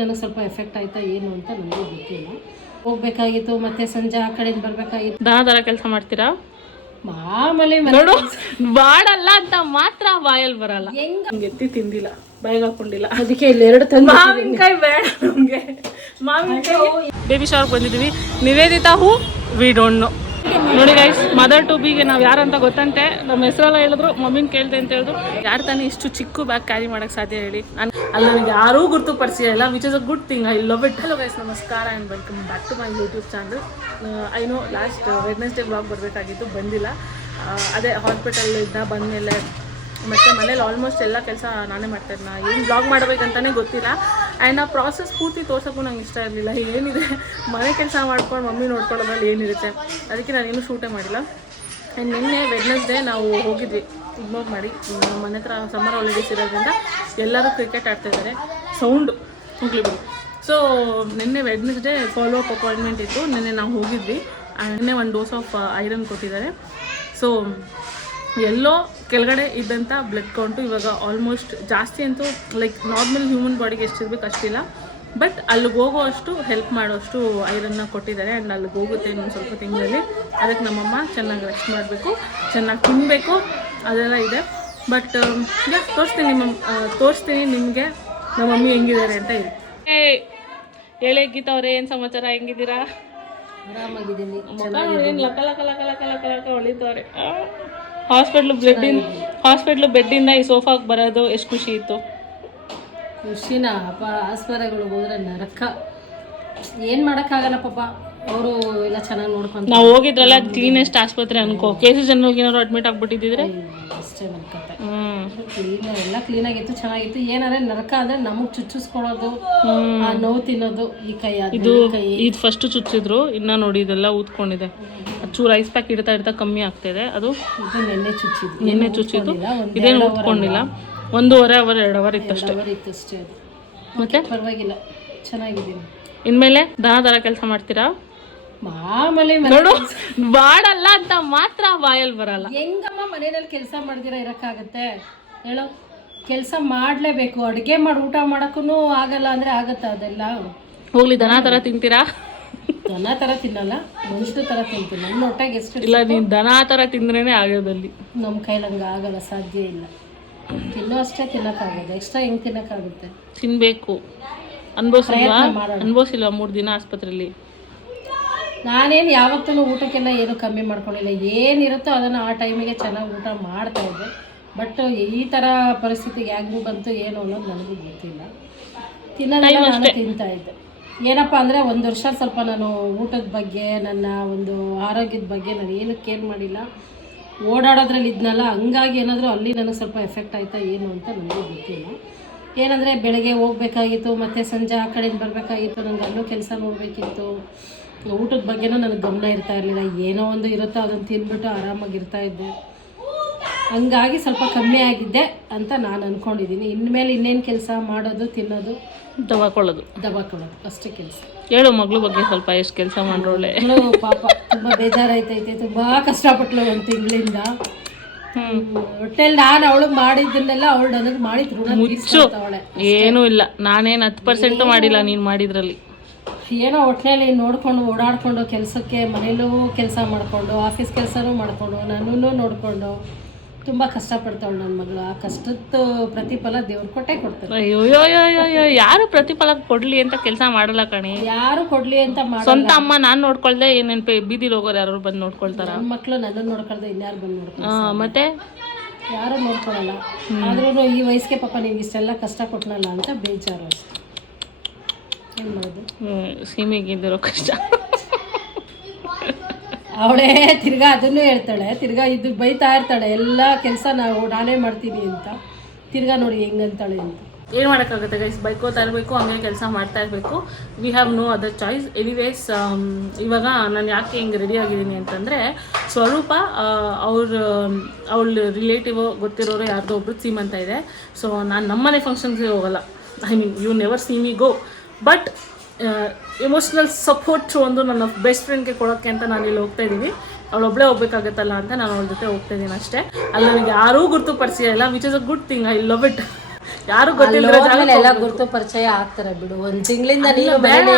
ನನಗೆ ಸ್ವಲ್ಪ ಎಫೆಕ್ಟ್ ಆಯ್ತಾ ಏನು ಅಂತ ನನಗೆ ಗೊತ್ತಿಲ್ಲ. ಹೋಗ್ಬೇಕಾಗಿತ್ತು ಮತ್ತೆ ಸಂಜೆ ಆ ಕಡೆಯಿಂದ ಬರ್ಬೇಕಾಗಿತ್ತು. ದನ ದರ ಕೆಲಸ ಮಾಡ್ತೀರಾ? ಮಾಮೂಲಿ ನೋಡು ಬಾಡಲ್ಲ ಅಂತ ಮಾತ್ರ ಬಾಯಲ್ಲಿ ಬರಲ್ಲ. ಹೆಂಗ? ಎತ್ತಿ ತಿಂದಿಲ್ಲ ಬಾಯಿಗೆ ಹಾಕೊಂಡಿಲ್ಲ. ಅದಕ್ಕೆ ಇಲ್ಲಿ ಎರಡು ತಂದು ಮಾವಿನಕಾಯಿ ಬೇಡ ನಮ್ಗೆ. ಮಾವಿನಕಾಯಿ. ಬೇಬಿ ಶಾರ್ಕ್ ಬಂದಿದ್ದೀವಿ. Nivedita who we don't know ನೋಡಿ ಗೈಸ್ ಮದರ್ ಟು ಬಿಗೆ ನಾವು ಯಾರಂತ ಗೊತ್ತಂತೆ. ನಮ್ಮ ಹೆಸರೆಲ್ಲ ಹೇಳಿದ್ರು, ಮಮ್ಮಿನ ಕೇಳ್ದೆ ಅಂತ ಹೇಳಿದ್ರು. ಯಾರು ತಾನೇ ಇಷ್ಟು ಚಿಕ್ಕ ಬ್ಯಾಗ್ ಕ್ಯಾರಿ ಮಾಡಕ್ ಸಾಧ್ಯ ಹೇಳಿ. ನಾನು ಅಲ್ಲಿ ನನಗೆ ಯಾರೂ ಗುರುತುಪಡಿಸಿಲ್ಲ which is a good thing I love it hello guys ನಮಸ್ಕಾರ and welcome back to my YouTube channel I know last Wednesday vlog ಬರಬೇಕಾಗಿತ್ತು, ಬಂದಿಲ್ಲ. ಅದೇ ಹಾಸ್ಪಿಟಲಿಂದ ಬಂದಮೇಲೆ ಮತ್ತು ಮನೇಲಿ ಆಲ್ಮೋಸ್ಟ್ ಎಲ್ಲ ಕೆಲಸ ನಾನೇ ಮಾಡ್ತಾಯಿದ್ದೆ ಏನು ಬ್ಲಾಗ್ ಮಾಡಬೇಕಂತಲೇ ಗೊತ್ತಿಲ್ಲ. ಆ್ಯಂಡ್ ಆ ಪ್ರಾಸೆಸ್ ಪೂರ್ತಿ ತೋರ್ಸೋಕ್ಕೂ ನಂಗೆ ಇಷ್ಟ ಇರಲಿಲ್ಲ. ಏನಿದೆ ಮನೆ ಕೆಲಸ ಮಾಡ್ಕೊಂಡು ಮಮ್ಮಿ ನೋಡ್ಕೊಳ್ಳೋದ್ರಲ್ಲಿ ಏನಿರುತ್ತೆ? ಅದಕ್ಕೆ ನಾನೇನು ಶೂಟೇ ಮಾಡಿಲ್ಲ. ಆ್ಯಂಡ್ ನಿನ್ನೆ ವೆಡ್ನೆಸ್ಡೇ ನಾವು ಹೋಗಿದ್ವಿ. ಇಗ್ನೋರ್ ಮಾಡಿ. ನಮ್ಮ ಮನೆ ಹತ್ರ ಸಮ್ಮರ್ ಹಾಲಿಡೇಸ್ ಇರೋದ್ರಿಂದ ಎಲ್ಲರೂ ಕ್ರಿಕೆಟ್ ಆಡ್ತಾ ಇದ್ದಾರೆ. ಸೌಂಡು ಬಿಡಿ. ಸೊ ನಿನ್ನೆ ವೆಡ್ನೆಸ್ಡೇ ಫಾಲೋ ಅಪ್ ಅಪಾಯಿಂಟ್ಮೆಂಟ್ ಇತ್ತು. ನಿನ್ನೆ ನಾವು ಹೋಗಿದ್ವಿ. ನಿನ್ನೆ ಒಂದು ಡೋಸ್ ಆಫ್ ಐರನ್ ಕೊಟ್ಟಿದ್ದಾರೆ. ಸೊ ಎಲ್ಲೋ ಕೆಳಗಡೆ ಇದ್ದಂಥ ಬ್ಲಡ್ ಕೌಂಟು ಇವಾಗ ಆಲ್ಮೋಸ್ಟ್ ಜಾಸ್ತಿ ಅಂತೂ ಲೈಕ್ ನಾರ್ಮಲ್ ಹ್ಯೂಮನ್ ಬಾಡಿಗೆ ಎಷ್ಟಿರ್ಬೇಕು ಅಷ್ಟಿಲ್ಲ. ಬಟ್ ಅಲ್ಲಿಗೆ ಹೋಗೋ ಅಷ್ಟು ಹೆಲ್ಪ್ ಮಾಡೋಷ್ಟು ಐರನ್ನ ಕೊಟ್ಟಿದ್ದಾರೆ ಆ್ಯಂಡ್ ಅಲ್ಲಿಗೆ ಹೋಗುತ್ತೆ ಇನ್ನೊಂದು ಸ್ವಲ್ಪ ತಿಂಗಳಲ್ಲಿ. ಅದಕ್ಕೆ ನಮ್ಮಮ್ಮ ಚೆನ್ನಾಗಿ ರೆಸ್ಟ್ ಮಾಡಬೇಕು ಚೆನ್ನಾಗಿ ತಿನ್ನಬೇಕು ಅದೆಲ್ಲ ಇದೆ. ಬಟ್ ಯಾ ತೋರಿಸ್ತೀನಿ ನಿಮ್ಮ ತೋರಿಸ್ತೀನಿ ನಿಮಗೆ ನಮ್ಮ ಮಮ್ಮಿ ಹೆಂಗಿದ್ದಾರೆ ಅಂತ ಹೇಳಿ. ಹೇಳಿ ಗೀತಾ ಅವ್ರೆ ಏನು ಸಮಾಚಾರ? ಹೆಂಗಿದ್ದೀರಾ? ಆರಾಮಾಗಿದ್ದೀನಿ. ಏನು ಲಕ ಲಕ ಲಕ ಲಕ ಲಕ ಲಕ ಹೊಳಿತವ್ರೆ ಹಾಸ್ಪಿಟ್ಲು ಬೆಡ್ಡಿಂದ ಹಾಸ್ಪಿಟ್ಲು ಬೆಡ್ಡಿಂದ ಈ ಸೋಫಾಗೆ ಬರೋದು ಎಷ್ಟು ಖುಷಿ ಇತ್ತು? ಖುಷಿನ ಅಪ್ಪ ಆಸ್ಪತ್ರೆಗಳು ಹೋದ್ರೆ ನರಕ. ಏನು ಮಾಡೋಕ್ಕಾಗಲ್ಲ ಪಾಪ. ಅವರು ಎಲ್ಲ ಚೆನ್ನಾಗಿ ನೋಡ್ಕೊಂಡು ನಾವು ಹೋಗಿದ್ರಲ್ಲ ಕ್ಲೀನೆಸ್ಟ್ ಆಸ್ಪತ್ರೆ ಅನ್ಕೋ. ಕೆ ಸಿ ಜನರಿಗೆ ಏನಾದ್ರು ಅಡ್ಮಿಟ್ ಆಗ್ಬಿಟ್ಟಿದ್ರೆ ಅಷ್ಟೇ ನನ್ನ ಕತೆ ಕ್ಲೀನ್ ಎಲ್ಲ ಕ್ಲೀನ್ ಆಗಿತ್ತು ಚೆನ್ನಾಗಿತ್ತು. ಏನಾದ್ರೆ ನರಕ ಅಂದ್ರೆ ನಮಗೆ ಚುಚ್ಚಿಸ್ಕೊಳ್ಳೋದು ಆ ನೋವು ತಿನ್ನೋದು ಈ ಕೈ ಇದು ಇದು ಫಸ್ಟ್ ಚುಚ್ಚಿದ್ರು ಇನ್ನ ನೋಡಿ ಇದೆಲ್ಲ ಊದ್ಕೊಂಡಿದೆ. ಚೂರು ಐಸ್ ಪ್ಯಾಕ್ ಇಡ್ತಾ ಇಡ್ತಾ ಕಮ್ಮಿ ಆಗ್ತಿದೆ ಅದು ಇದು ನೆನ್ನೆ ಚುಚ್ಚಿದ್ದು. ನಿನ್ನೆ ಚುಚ್ಚಿದ್ದು. ಇದೇನು ಉಟ್ಕೊಂಡಿಲ್ಲ. ಒಂದೂವರೆ ಅವರ್ ಎರಡು ಅವರ್ ಇತ್ತಷ್ಟೇ. ಅವರ್ ಇತ್ತು ಅಷ್ಟೇ ಮತ್ತೆ? ಪರವಾಗಿಲ್ಲ. ಚೆನ್ನಾಗಿದ್ದೀನಿ ಇನ್ಮೇಲೆ ದನ ದರ ಕೆಲಸ ಮಾಡ್ತೀರಾ? ಮಾಮೂಲಿ ನೋಡು ಬಾಡಲ್ಲ ಅಂತ ಮಾತ್ರ ಬಾಯಲ್ಲಿ ಬರಲ್ಲ. ಹೆಂಗಮ್ಮ ಮನೆಯಲ್ಲಿ ಕೆಲಸ ಮಾಡ್ದಿರ ಇರಕ್ಕಾಗತ್ತೆ? ಹೇಳು. ಕೆಲಸ ಮಾಡ್ಲೇಬೇಕು. ಅಡುಗೆ ಮಾಡಿ ಊಟ ಮಾಡಕ್ಕೂ ಆಗಲ್ಲ ಅಂದ್ರೆ ಆಗತ್ತಾ ಅದೆಲ್ಲ. ಹೋಗ್ಲಿ ದನ ತರ ತಿಂತೀರಾ? ದನ ಥರ ತಿನ್ನಲ್ಲ ಮನುಷ್ಯರ ಥರ ತಿಂತೀನಿ ನನ್ನ ಹೊಟ್ಟೆಗೆ ಎಷ್ಟು ಇಲ್ಲ ನೀನ್ ದನ ತರ ತಿಂದ್ರೇನೆ ಆಗೋದಲ್ಲಿ ನಮ್ಮ ಕೈಲಿ ಹಂಗೆ ಆಗಲ್ಲ ಸಾಧ್ಯ ಇಲ್ಲ. ತಿನ್ನೋ ಅಷ್ಟೇ ತಿನ್ನಕ್ಕಾಗೋದು. ಎಕ್ಸ್ಟ್ರಾ ಹೆಂಗೆ ತಿನ್ನಕ್ಕಾಗುತ್ತೆ? ತಿನ್ಬೇಕು. ಅನ್ಭವಿಸಿಲ್ವಾ? ಪ್ರಯತ್ನ ಮಾಡೋಣ. ಅನ್ಭವಿಸಿಲ್ವಾ ಮೂರ್ ದಿನ ಆಸ್ಪತ್ರೆಯಲ್ಲಿ ನಾನೇನು ಯಾವತ್ತೂ ಊಟಕ್ಕೆಲ್ಲ ಏನು ಕಮ್ಮಿ ಮಾಡ್ಕೊಂಡಿಲ್ಲ. ಏನಿರುತ್ತೋ ಅದನ್ನು ಆ ಟೈಮಿಗೆ ಚೆನ್ನಾಗಿ ಊಟ ಮಾಡ್ತಾ ಇದ್ದೆ. ಬಟ್ ಈ ಥರ ಪರಿಸ್ಥಿತಿಗೆ ಹೆಂಗೆ ಬಂತು ಏನು ಅನ್ನೋದು ನನಗೂ ಗೊತ್ತಿಲ್ಲ. ತಿನ್ನೋದೆಲ್ಲ ನಾನು ತಿಂತಾ ಇದ್ದೆ. ಏನಪ್ಪ ಅಂದರೆ ಒಂದು ವರ್ಷ ಸ್ವಲ್ಪ ನಾನು ಊಟದ ಬಗ್ಗೆ, ನನ್ನ ಒಂದು ಆರೋಗ್ಯದ ಬಗ್ಗೆ ನಾನು ಏನಕ್ಕೆ ಏನು ಮಾಡಿಲ್ಲ. ಓಡಾಡೋದ್ರಲ್ಲಿ ಇದ್ನಲ್ಲ, ಹಂಗಾಗಿ ಏನಾದರೂ ಅಲ್ಲಿ ನನಗೆ ಸ್ವಲ್ಪ ಎಫೆಕ್ಟ್ ಆಯಿತಾ ಏನು ಅಂತ ನನಗೆ ಗೊತ್ತಿಲ್ಲ. ಏನಂದರೆ ಬೆಳಗ್ಗೆ ಹೋಗ್ಬೇಕಾಗಿತ್ತು, ಮತ್ತು ಸಂಜೆ ಆ ಕಡೆಯಿಂದ ಬರಬೇಕಾಗಿತ್ತು ನನಗೆ ಅಲ್ಲೂ ಕೆಲಸ ನೋಡಬೇಕಿತ್ತು. ಊಟದ ಬಗ್ಗೆನೂ ನನಗೆ ಗಮನ ಇರ್ತಾ ಇರಲಿಲ್ಲ. ಏನೋ ಒಂದು ಇರುತ್ತೋ ಅದನ್ನು ತಿಂದ್ಬಿಟ್ಟು ಆರಾಮಾಗಿರ್ತಾ ಇದ್ದೆ. ಹಂಗಾಗಿ ಸ್ವಲ್ಪ ಕಮ್ಮಿ ಆಗಿದ್ದೆ ಅಂತ ನಾನು ಅಂದ್ಕೊಂಡಿದ್ದೀನಿ ಇನ್ಮೇಲೆ ಇನ್ನೇನು ಕೆಲಸ ಮಾಡೋದು ತಿನ್ನೋದು? ದಬಾಕೊಳ್ಳೋದು ದಬಾಕೊಳ್ಳೋದು ಕೊಡೋದು ಅಷ್ಟೇ ಕೆಲಸ. ಹೇಳು ಮಗಳು ಬಗ್ಗೆ ಸ್ವಲ್ಪ ಎಷ್ಟು ಕೆಲಸ ಮಾಡ್ರೋಳೆ. ಅವಳು ಪಾಪ ತುಂಬ ಬೇಜಾರಾಯ್ತೈತೆ ತುಂಬ ಕಷ್ಟಪಟ್ಲು ಒಂದು ತಿಂಗಳಿಂದ. ಹೊಟ್ಟೆಲಿ ನಾನು ಅವಳು ಮಾಡಿದ್ದನ್ನೆಲ್ಲ ಅವಳು ನನಗೆ ಮಾಡಿ ಮುಚ್ಚು. ಏನೂ ಇಲ್ಲ. ನಾನೇನು ಹತ್ತು ಪರ್ಸೆಂಟ್ ಮಾಡಿಲ್ಲ ನೀನು ಮಾಡಿದ್ರಲ್ಲಿ. ಏನೋ ಹೊಟ್ಟೆಯಲ್ಲಿ ನೋಡ್ಕೊಂಡು ಓಡಾಡ್ಕೊಂಡು ಕೆಲಸಕ್ಕೆ ಮನೇಲೂ ಕೆಲಸ ಮಾಡಿಕೊಂಡು ಆಫೀಸ್ ಕೆಲಸನೂ ಮಾಡಿಕೊಂಡು ನನ್ನೂ ನೋಡಿಕೊಂಡು ತುಂಬ ಕಷ್ಟಪಡ್ತಾವಳು ನನ್ನ ಮಗಳು. ಆ ಕಷ್ಟದ ಪ್ರತಿಫಲ ದೇವ್ರ ಕೊಟ್ಟೆ ಕೊಡ್ತಾರೆ. ಅಯ್ಯೋ ಅಯ್ಯೋ, ಅಯ್ಯೋ, ಅಯ್ಯೋ, ಅಯ್ಯೋ, ಯಾರು ಪ್ರತಿಫಲ ಕೊಡ್ಲಿ ಅಂತ ಕೆಲಸ ಮಾಡಲ್ಲ ಕಣೆ. ಯಾರು ಕೊಡ್ಲಿ ಅಂತ ಮಾಡ ಸ್ವಂತ ಅಮ್ಮ ನಾನು ನೋಡ್ಕೊಳ್ದೆ ಏನೇನು ಬೀದಿಲ್ ಹೋಗೋರು ಯಾರು ಬಂದು ನೋಡ್ಕೊಳ್ತಾರ. ನನ್ನ ಮಕ್ಕಳು ನನ್ನನ್ನು ನೋಡ್ಕೊಳ್ದೆ ಇನ್ಯಾರು ಬಂದು ನೋಡ್ತಾರೆ ಮತ್ತೆ? ಯಾರು ನೋಡ್ಕೊಳಲ್ಲ. ಆದ್ರೂ ಈ ವಯಸ್ಸಿಗೆ ಪಾಪ ನಿಮ್ಗೆ ಇಷ್ಟೆಲ್ಲ ಕಷ್ಟ ಕೊಟ್ಟನಲ್ಲ ಅಂತ ಬೇಜಾರು ಅಷ್ಟೆ. ಏನು ಮಾಡೋದು? ಸೀಮೆಗಿದ್ದಿರೋ ಕಷ್ಟ. ಅವಳೇ ತಿರ್ಗಾ ಅದನ್ನು ಹೇಳ್ತಾಳೆ, ತಿರ್ಗಾ ಇದು ಬೈತಾ ಇರ್ತಾಳೆ, ಎಲ್ಲ ಕೆಲಸ ನಾವು ನಾನೇ ಮಾಡ್ತೀನಿ ಅಂತ. ತಿರ್ಗಾ ನೋಡಿ ಹೆಂಗಂತಾಳೆ ಅಂತ. ಏನು ಮಾಡೋಕ್ಕಾಗುತ್ತೆ ಗೈಸ್ ಬೈಕೋತಾ ಇರಬೇಕು ಹಂಗೆ ಕೆಲಸ ಮಾಡ್ತಾ ಇರಬೇಕು. We have no other choice anyways ಇವಾಗ ನಾನು ಯಾಕೆ ಹಿಂಗೆ ರೆಡಿ ಆಗಿದ್ದೀನಿ ಅಂತಂದರೆ, ಸ್ವರೂಪ ಅವ್ರ ಅವಳ ರಿಲೇಟಿವ್ ಗೊತ್ತಿರೋರು ಯಾರ್ದೋ ಒಬ್ರು ಅಂತ ಇದೆ. ಸೊ ನಾನು ನಮ್ಮನೆ ಫಂಕ್ಷನ್ಸ್ಗೆ ಹೋಗಲ್ಲ. I mean you never see me go but emotional support ಒಂದು ನನ್ನ ಬೆಸ್ಟ್ ಫ್ರೆಂಡ್ಗೆ ಕೊಡೋಕ್ಕೆ ಅಂತ ನಾನು ಇಲ್ಲಿ ಹೋಗ್ತಾ ಇದ್ದೀನಿ ಅವಳೊಬ್ಬಳೇ ಹೋಗ್ಬೇಕಾಗತ್ತಲ್ಲ ಅಂತ ನಾನು ಅವಳ ಜೊತೆ ಹೋಗ್ತಾ ಇದ್ದೀನಿ ಅಷ್ಟೇ. ಅಲ್ಲಿ ನನಗೆ ಯಾರೂ ಇಲ್ಲ which is a good thing I love it ಯಾರು ಗೊತ್ತಿಲ್ಲ ಎಲ್ಲ ಗುರುತು ಪರಿಚಯ ಆಗ್ತಾರೆ ಬಿಡು. ಒಂದ್ ತಿಂಗಳಿಂದ ನೀವು ಬೇಡ.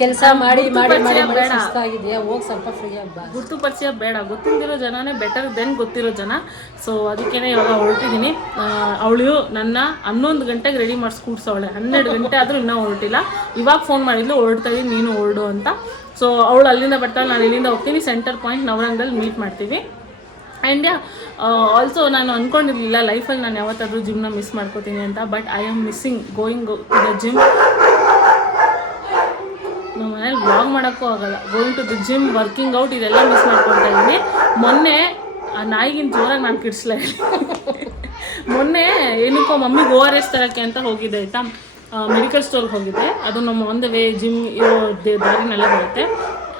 ಕೆಲಸ ಮಾಡಿ ಮಾಡಿ ಮಾಡಿ ಮಾಡಿ ಸುಸ್ತಾಗಿದೆಯಾ ಹೋಗಿ ಸ್ವಲ್ಪ ಫ್ರೀ ಬಾ. ಗುರ್ತು ಪರಿಚಯ ಬೇಡ. ಗೊತ್ತಿಲ್ದಿರೋ ಜನನೇ ಬೆಟರ್ ದೆನ್ ಗೊತ್ತಿರೋ ಜನ. ಸೊ ಅದಕ್ಕೇನೆ ಇವಾಗ ಹೊರಟಿದ್ದೀನಿ ಅವಳು ನನ್ನ ಹನ್ನೊಂದು ಗಂಟೆಗೆ ರೆಡಿ ಮಾಡಿಸಿ ಕೂಡ್ಸವಳೆ. ಹನ್ನೆರಡು ಗಂಟೆ ಆದರೂ ಇನ್ನೂ ಹೊರಟಿಲ್ಲ. ಇವಾಗ ಫೋನ್ ಮಾಡಿದ್ಲು ಹೊರಡ್ತಾ ಇದೀನಿ ನೀನು ಹೊರಡು ಅಂತ. ಸೊ ಅವಳು ಅಲ್ಲಿಂದ ಬರ್ತಾಳೆ ನಾನು ಇಲ್ಲಿಂದ ಹೋಗ್ತೀನಿ. ಸೆಂಟರ್ ಪಾಯಿಂಟ್ ನವರಂಗಲ್ಲಿ ಮೀಟ್ ಮಾಡ್ತೀವಿ. ಆ್ಯಂಡ್ ಆಲ್ಸೋ ನಾನು ಅಂದ್ಕೊಂಡಿರಲಿಲ್ಲ ಲೈಫಲ್ಲಿ ನಾನು ಯಾವತ್ತಾದರೂ ಜಿಮ್ನ ಮಿಸ್ ಮಾಡ್ಕೋತೀನಿ ಅಂತ but I am missing going to the gym vlog ಮಾಡೋಕ್ಕೂ ಆಗಲ್ಲ. Going to the gym working out ಇದೆಲ್ಲ ಮಿಸ್ ಮಾಡ್ಕೊಳ್ತಾ ಇದ್ದೀನಿ. ಮೊನ್ನೆ, ಆ ನಾಯಿಗಿನ ಜೋರಾಗಿ ನಾನು ಕಿಡ್ಸ್ಲೇ ಮೊನ್ನೆ ಏನಕ್ಕೋ ಮಮ್ಮಿಗೆ ಓ ಆರ್ ಎಸ್ ತರೋಕ್ಕೆ ಅಂತ ಹೋಗಿದ್ದೆ, ಆಯಿತಾ? ಮೆಡಿಕಲ್ ಸ್ಟೋರ್ಗೆ ಹೋಗಿದ್ದೆ. ಅದು ನಮ್ಮ ಒಂದು ವೇ ಜಿಮ್ ಇರೋ ದೇ- ದಾರಿನಲ್ಲೇ ಬರುತ್ತೆ.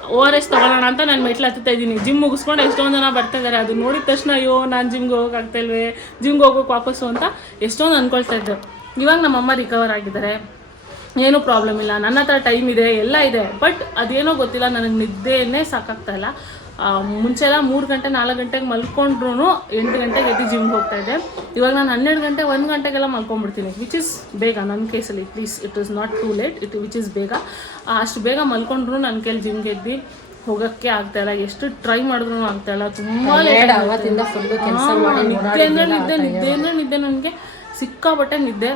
ಓ ಆರ್ ಎಸ್ ತೊಗೊಳ್ಳೋಣ ಅಂತ ನಾನು ಮೆಟ್ಲು ಹತ್ತುತ್ತಾ ಇದ್ದೀನಿ. ಜಿಮ್ ಮುಗಿಸ್ಕೊಂಡು ಎಷ್ಟೊಂದು ಜನ ಬರ್ತಾ ಇದ್ದಾರೆ ಅದು ನೋಡಿದ ತಕ್ಷಣ ಅಯ್ಯೋ, ನಾನು ಜಿಮ್ಗೆ ಹೋಗೋಕ್ಕಾಗ್ತಾ ಇಲ್ವೇ? ಜಿಮ್ಗೆ ಹೋಗೋಕೆ ವಾಪಸ್ಸು ಅಂತ ಎಷ್ಟೊಂದು ಅಂದ್ಕೊಳ್ತಾ ಇದ್ದೆ ಇವಾಗ ನಮ್ಮಮ್ಮ ರಿಕವರ್ ಆಗಿದ್ದಾರೆ. ಏನೂ ಪ್ರಾಬ್ಲಮ್ ಇಲ್ಲ. ನನ್ನ ಹತ್ರ ಟೈಮ್ ಇದೆ ಎಲ್ಲ ಇದೆ. ಬಟ್ ಅದೇನೋ ಗೊತ್ತಿಲ್ಲ ನನಗೆ ನಿದ್ದೆನೇ ಸಾಕಾಗ್ತಾ ಇಲ್ಲ. ಮುಂಚೆ ಎಲ್ಲ ಮೂರು ಗಂಟೆ ನಾಲ್ಕು ಗಂಟೆಗೆ ಮಲ್ಕೊಂಡ್ರು ಎಂಟು ಗಂಟೆಗೆ ಎದ್ದು ಜಿಮ್ಗೆ ಹೋಗ್ತಾ ಇದ್ದೆ. ಇವಾಗ ನಾನು ಹನ್ನೆರಡು ಗಂಟೆ ಒಂದು ಗಂಟೆಗೆಲ್ಲ ಮಲ್ಕೊಂಡ್ಬಿಡ್ತೀನಿ ವಿಚ್ ಇಸ್ ಬೇಗ ನನ್ನ ಕೇಸಲ್ಲಿ please it is not too late it which is ಬೇಗ. ಅಷ್ಟು ಬೇಗ ಮಲ್ಕೊಂಡ್ರು ನನ್ನ ಕೈಲಿ ಜಿಮ್ಗೆ ಎದ್ದು ಹೋಗೋಕ್ಕೆ ಆಗ್ತಾ ಇಲ್ಲ. ಎಷ್ಟು ಟ್ರೈ ಮಾಡಿದ್ರು ಆಗ್ತಾ ಇಲ್ಲ. ತುಂಬ ನಿದ್ದೆ ಅಂದ್ರೆ ನಿದ್ದೆ ನಿದ್ದೆ ಅಂದ್ರೆ ನಿದ್ದೆ ನನಗೆ ಸಿಕ್ಕಾಪಟ್ಟೆ ನಿದ್ದೆ.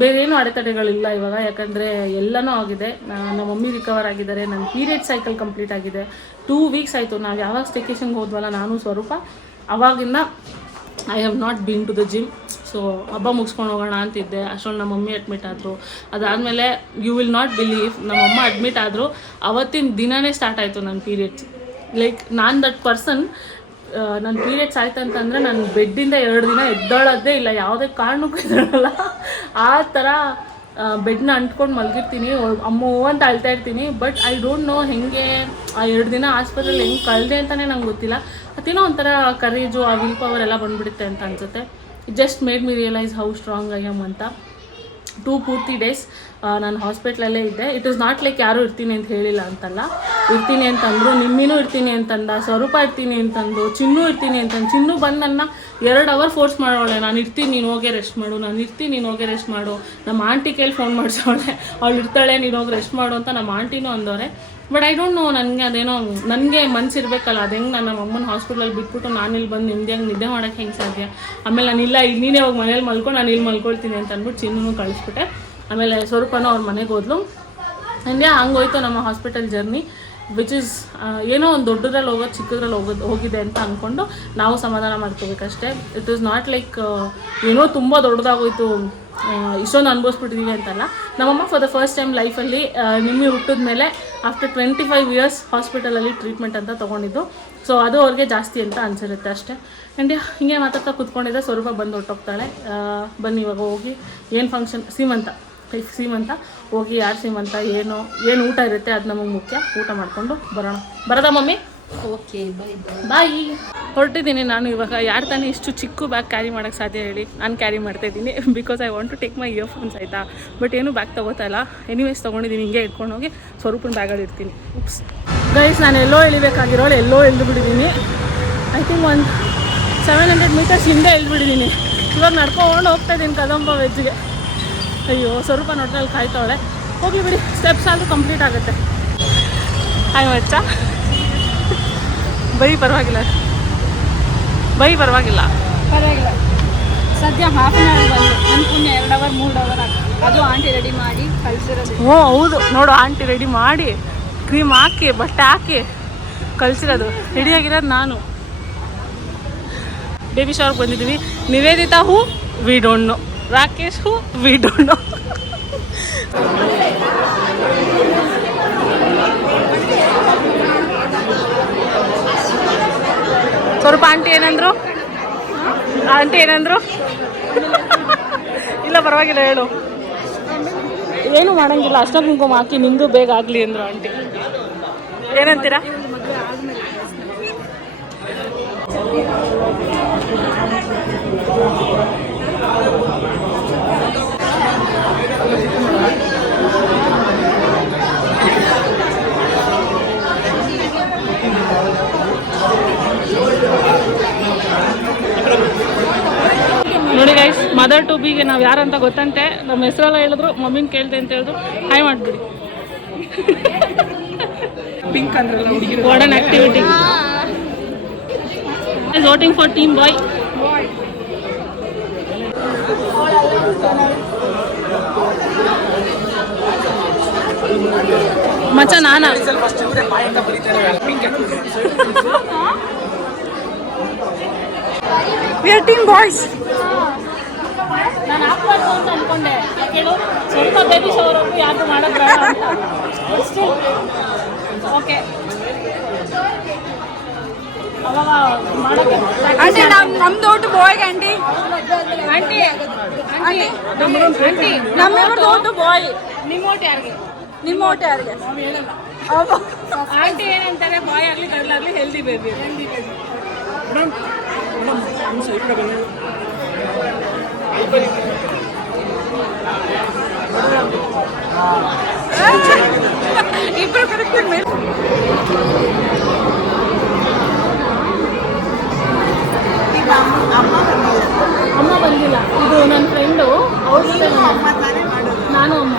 ಬೇರೆ ಏನು ಅಡೆತಡೆಗಳಿಲ್ಲ ಇವಾಗ, ಯಾಕಂದರೆ ಎಲ್ಲನೂ ಆಗಿದೆ. ನಮ್ಮ ಮಮ್ಮಿ ರಿಕವರ್ ಆಗಿದ್ದಾರೆ, ನನ್ನ ಪೀರಿಯಡ್ ಸೈಕಲ್ ಕಂಪ್ಲೀಟ್ ಆಗಿದೆ. ಟೂ ವೀಕ್ಸ್ ಆಯಿತು, ನಾವು ಯಾವಾಗ ಸ್ಟೇಕೇಶನ್ಗೆ ಹೋದ್ವಲ್ಲ, ನಾನು ಸ್ವರೂಪ. ಅವಾಗಿಂದ I have not been to the gym so ಹಬ್ಬ ಮುಗಿಸ್ಕೊಂಡು ಹೋಗೋಣ ಅಂತಿದ್ದೆ. ಅಷ್ಟೊಂದು ನಮ್ಮ ಮಮ್ಮಿ ಅಡ್ಮಿಟ್ ಆದರು. ಅದಾದಮೇಲೆ ಯು ವಿಲ್ ನಾಟ್ ಬಿಲೀವ್ ನಮ್ಮಮ್ಮ ಅಡ್ಮಿಟ್ ಆದರೂ. ಅವತ್ತಿನ ದಿನವೇ ಸ್ಟಾರ್ಟ್ ಆಯಿತು ನನ್ನ ಪೀರಿಯಡ್ಸ್ ಲೈಕ್ ನಾನು ದಟ್ ಪರ್ಸನ್ ನನ್ನ ಪೀರಿಯಡ್ಸ್ ಆಯ್ತು ಅಂತಂದರೆ ನಾನು ಬೆಡ್ಡಿಂದ ಎರಡು ದಿನ ಎದ್ದೋಳೋದೇ ಇಲ್ಲ. ಯಾವುದೇ ಕಾರಣಕ್ಕೂ ಎದ್ದೋಳಲ್ಲ. ಆ ಥರ ಬೆಡ್ನ ಅಂಟ್ಕೊಂಡು ಮಲಗಿರ್ತೀನಿ. ಅಮ್ಮೋ ಅಂತ ಅಳ್ತಾ ಇರ್ತೀನಿ. ಬಟ್ ಐ ಡೋಂಟ್ ನೋ ಹೆಂಗೆ, ಆ ಎರಡು ದಿನ ಆಸ್ಪತ್ರೆಯಲ್ಲಿ ಹೆಂಗೆ ಕಳೆದೆ ಅಂತಲೇ ನಂಗೆ ಗೊತ್ತಿಲ್ಲ. ಅದೇನೋ ಒಂಥರ ಕರೇಜು ಆ ವಿಲ್ ಪವರ್ ಎಲ್ಲ ಬಂದ್ಬಿಡುತ್ತೆ ಅಂತ ಅನ್ಸುತ್ತೆ. Just made me realise how strong I am ಅಂತ. ಟೂ ಪೂರ್ತಿ ಡೇಸ್ ನಾನು ಹಾಸ್ಪಿಟ್ಲಲ್ಲೇ ಇದ್ದೆ. ಇಟ್ ಇಸ್ ನಾಟ್ ಲೈಕ್ ಯಾರು ಇರ್ತೀನಿ ಅಂತ ಹೇಳಿಲ್ಲ ಅಂತಲ್ಲ. ಇರ್ತೀನಿ ಅಂತಂದರು, ನಿಮ್ಮಿನೂ ಇರ್ತೀನಿ ಅಂತಂದ, ಸ್ವರೂಪ ಇರ್ತೀನಿ ಅಂತಂದು, ಚಿನ್ನು ಇರ್ತೀನಿ ಅಂತಂದು, ಚಿನ್ನು ಬಂದು ನನ್ನ ಎರಡು ಅವರ್ ಫೋರ್ಸ್ ಮಾಡೋಳೆ. ನಾನು ಇರ್ತೀನಿ, ನೀನು ಹೋಗಿ ರೆಸ್ಟ್ ಮಾಡು. ನಾನು ಇರ್ತೀನಿ, ನೀನು ಹೋಗಿ ರೆಸ್ಟ್ ಮಾಡು. ನಮ್ಮ ಆಂಟಿ ಕೇಳಿ ಫೋನ್ ಮಾಡಿಸೋಳೆ. ಅವಳು ಇರ್ತಾಳೆ, ನೀನು ಹೋಗಿ ರೆಸ್ಟ್ ಮಾಡು ಅಂತ ನಮ್ಮ ಆಂಟಿನೂ ಅಂದವ್ರೆ. ಬಟ್ ಐ ಡೋಂಟ್ ನೋ ನನಗೆ ಅದೇನೋ ನನಗೆ ಮನ್ಸಿರ್ಬೇಕಲ್ಲ, ಅದು ಹೆಂಗೆ ನಮ್ಮ ಅಮ್ಮನ ಹಾಸ್ಪಿಟ್ಲಲ್ಲಿ ಬಿಟ್ಬಿಟ್ಟು ನಾನು ಇಲ್ಲಿ ಬಂದು ನಿಮ್ದಿಯಾಗಿ ನಿದ್ದೆ ಮಾಡೋಕ್ಕೆ ಹೆಂಗೆ ಸಾಧ್ಯ? ಆಮೇಲೆ ನಾನು ಇಲ್ಲ ಇಲ್ಲಿ ನೀನೇ ಹೋಗಿ ಮನೇಲಿ ಮಲ್ಕೊಂಡು ನಾನು ಇಲ್ಲಿ ಮಲ್ಕೊಳ್ತೀನಿ ಅಂತ ಅಂದ್ಬಿಟ್ಟು ಚಿನ್ನೂ ಕಳಿಸ್ಬಿಟ್ಟೆ. ಆಮೇಲೆ ಸ್ವರೂಪನೂ ಅವ್ರ ಮನೆಗೆ ಹೋದ್ಲು. ಹಂಗೆ ಹಂಗೋಯ್ತು ನಮ್ಮ ಹಾಸ್ಪಿಟಲ್ ಜರ್ನಿ ವಿಚ್ ಇಸ್ ಏನೋ ಒಂದು ದೊಡ್ಡದ್ರಲ್ಲಿ ಹೋಗೋದು ಚಿಕ್ಕದ್ರಲ್ಲಿ ಹೋಗೋದು, ಹೋಗಿದೆ ಅಂತ ಅಂದ್ಕೊಂಡು ನಾವು ಸಮಾಧಾನ ಮಾಡ್ಕೋಬೇಕಷ್ಟೇ. ಇಟ್ ಈಸ್ ನಾಟ್ ಲೈಕ್ ಏನೋ ತುಂಬ ದೊಡ್ಡದಾಗೋಯ್ತು ಇಷ್ಟೊಂದು ಅನುಭವಿಸ್ಬಿಟ್ಟಿದ್ದೀವಿ ಅಂತಲ್ಲ. ನಮ್ಮಮ್ಮ ಫಾರ್ ದ ಫಸ್ಟ್ ಟೈಮ್ ಲೈಫಲ್ಲಿ ನಿಮಗೆ ಹುಟ್ಟಿದ ಮೇಲೆ ಆಫ್ಟರ್ ಟ್ವೆಂಟಿ ಫೈವ್ ಇಯರ್ಸ್ ಹಾಸ್ಪಿಟಲಲ್ಲಿ ಟ್ರೀಟ್ಮೆಂಟ್ ಅಂತ ತೊಗೊಂಡಿದ್ದು. ಸೊ ಅದು ಅವ್ರಿಗೆ ಜಾಸ್ತಿ ಅಂತ ಅನಿಸಿರುತ್ತೆ ಅಷ್ಟೇ. ಆ್ಯಂಡ್ ಹಿಂಗೆ ಮಾತಾಡ್ತಾ ಕೂತ್ಕೊಂಡಿದ್ದೆ. ಸ್ವರೂಪ ಬಂದು ಹೊಟ್ಟೋಗ್ತಾಳೆ ಬನ್ನಿ ಇವಾಗ ಹೋಗಿ. ಏನು ಫಂಕ್ಷನ್ ಸೀಮಂತ. ಲೈಕ್ ಸೀಮಂತ ಹೋಗಿ ಯಾರು ಸೀಮಂತ ಏನು ಏನು ಊಟ ಇರುತ್ತೆ ಅದು ನಮಗೆ ಮುಖ್ಯ. ಊಟ ಮಾಡಿಕೊಂಡು ಬರೋಣ. ಬರೋದಾ ಮಮ್ಮಿ? ಓಕೆ ಬಾಯ್ ಬಾಯಿ. ಹೊರಟಿದ್ದೀನಿ ನಾನು ಇವಾಗ. ಯಾರು ತಾನೇ ಇಷ್ಟು ಚಿಕ್ಕ ಬ್ಯಾಗ್ ಕ್ಯಾರಿ ಮಾಡೋಕ್ಕೆ ಸಾಧ್ಯ ಹೇಳಿ. ನಾನು ಕ್ಯಾರಿ ಮಾಡ್ತಾ ಇದ್ದೀನಿ. Because I want to take my earphones ಆಯಿತಾ? ಬಟ್ ಏನು ಬ್ಯಾಗ್ ತೊಗೋತಾ ಇಲ್ಲ. ಎನಿವೇಸ್ ತೊಗೊಂಡಿದ್ದೀನಿ. ಹಿಂಗೆ ಇಟ್ಕೊಂಡು ಹೋಗಿ ಸ್ವರೂಪನ ಬ್ಯಾಗಲ್ಲಿ ಇರ್ತೀನಿ ಉಪ್ಸ್ ಗೈಸ್ ನಾನು ಎಲ್ಲೋ ಇಳಿಬೇಕಾಗಿರೋಳು ಎಲ್ಲೋ ಎಳ್ದು ಬಿಟ್ಟಿದ್ದೀನಿ. ಐ ಥಿಂಕ್ ಒಂದು ಸೆವೆನ್ ಹಂಡ್ರೆಡ್ ಮೀಟರ್ಸ್ ಹಿಂದೆ ಇಳಿದ್ಬಿಟ್ಟಿದ್ದೀನಿ ಇವಾಗ ನಡ್ಕೊಂಡು ಹೋಗ್ತಾ ಇದ್ದೀನಿ ಕದಂಬ ವೆಜ್ಗೆ. ಅಯ್ಯೋ ಸ್ವರೂಪ ಅಲ್ಲಿ ಕಾಯ್ತಾವಳೆ. ಹೋಗಿ ಬಿಡಿ ಸ್ಟೆಪ್ಸ್ ಆದರೂ ಕಂಪ್ಲೀಟ್ ಆಗುತ್ತೆ. ಹಾಯ್ ಮಚ್ಚ. ಬೈ ಪರವಾಗಿಲ್ಲ. ಬೈ ಪರವಾಗಿಲ್ಲ. ಪರವಾಗಿಲ್ಲ. ಸದ್ಯ ಹಾಫ್ ಆನ್ ಅವರ್ ಬಂದು ನನ್ನ ಪುಣ್ಯ ಎರಡು ಅವರ್ ಮೂರು ಅವರ್ ಅದು ಆಂಟಿ ರೆಡಿ ಮಾಡಿ ಕಳಿಸಿರೋದು. ಹ್ಞೂ ಹೌದು. ನೋಡು ಆಂಟಿ ರೆಡಿ ಮಾಡಿ ಕ್ರೀಮ್ ಹಾಕಿ ಬಟ್ಟೆ ಹಾಕಿ ಕಳಿಸಿರೋದು. ರೆಡಿಯಾಗಿರೋದು ನಾನು. ಬೇಬಿ ಶಾರ್ಕ್ ಬಂದಿದ್ದೀವಿ Nivedita who? We don't know Rakesh who we don't know ಸ್ವಲ್ಪ ಆಂಟಿ ಏನಂದ್ರು? ಆಂಟಿ ಏನಂದ್ರು? ಇಲ್ಲ ಪರವಾಗಿಲ್ಲ ಹೇಳು. ಏನು ಮಾಡಂಗಿಲ್ಲ ಅಷ್ಟ ಕುಂಕುಮ ಹಾಕಿ ನಿಂದು ಬೇಗ ಆಗಲಿ ಅಂದ್ರು ಆಂಟಿ ಏನಂತೀರಾ ನೋಡಿ ಗೈಸ್ ಮದರ್ ಟು ಬಿಗೆ ನಾವು ಯಾರಂತ ಗೊತ್ತಂತೆ ನಮ್ಮ ಹೆಸರೆಲ್ಲ ಹೇಳಿದ್ರು ಮಮ್ಮಿನ ಕೇಳ್ದೆ ಅಂತ ಹೇಳಿದ್ರು ಹಾಯ್ ಮಾಡಿಬಿಡಿ. ಪಿಂಕ್ ಅಂದ್ರೆ ಹುಡುಗಿರು. Warden activity is voting for team boy ಮಚ್ಚ ನಾನಾ? Team boys pink team boys ನಾನು ಹಾಕ್ಬಾರ್ದು ಅಂತ ಅನ್ಕೊಂಡೆ ಕೇಳು. ಸ್ವಲ್ಪ ಬೇಬಿ ಶವರ್ವರೆಗೂ ಯಾರು ಮಾಡಿದ್ರ ಅಂತ. ಓಕೆ ಅವಾಗ ಮಾಡೋಕ್ಕೆ ಆಂಟಿ ನಮ್ ನಮ್ದು ಓಟು ಬಾಯ್ಗೆ ಆಂಟಿ. Aunty aunty aunty. ನಮ್ಮ ಓಟು ಬಾಯ್ ನಿಮ್ಮ ಓಟ್ ಯಾರಿಗೆ? ನಿಮ್ಮ ಓಟು ಯಾರಿಗೆ? ಆಂಟಿ ಏನಂತಾರೆ ಬಾಯ್ ಆಗಲಿ ಗರ್ಲಾಗಲಿ ಹೆಲ್ದಿ ಬೇಬಿ ಹೆಲ್ದಿ ಬೇಬಿ ಇಬ್ರು ಕರೆಕ್ಟ್ ಮೇಲೆ ಅಮ್ಮ ಬಂದಿಲ್ಲ. ಇದು ನನ್ನ ಫ್ರೆಂಡು ಅವ್ರ ನಾನು ಅಮ್ಮ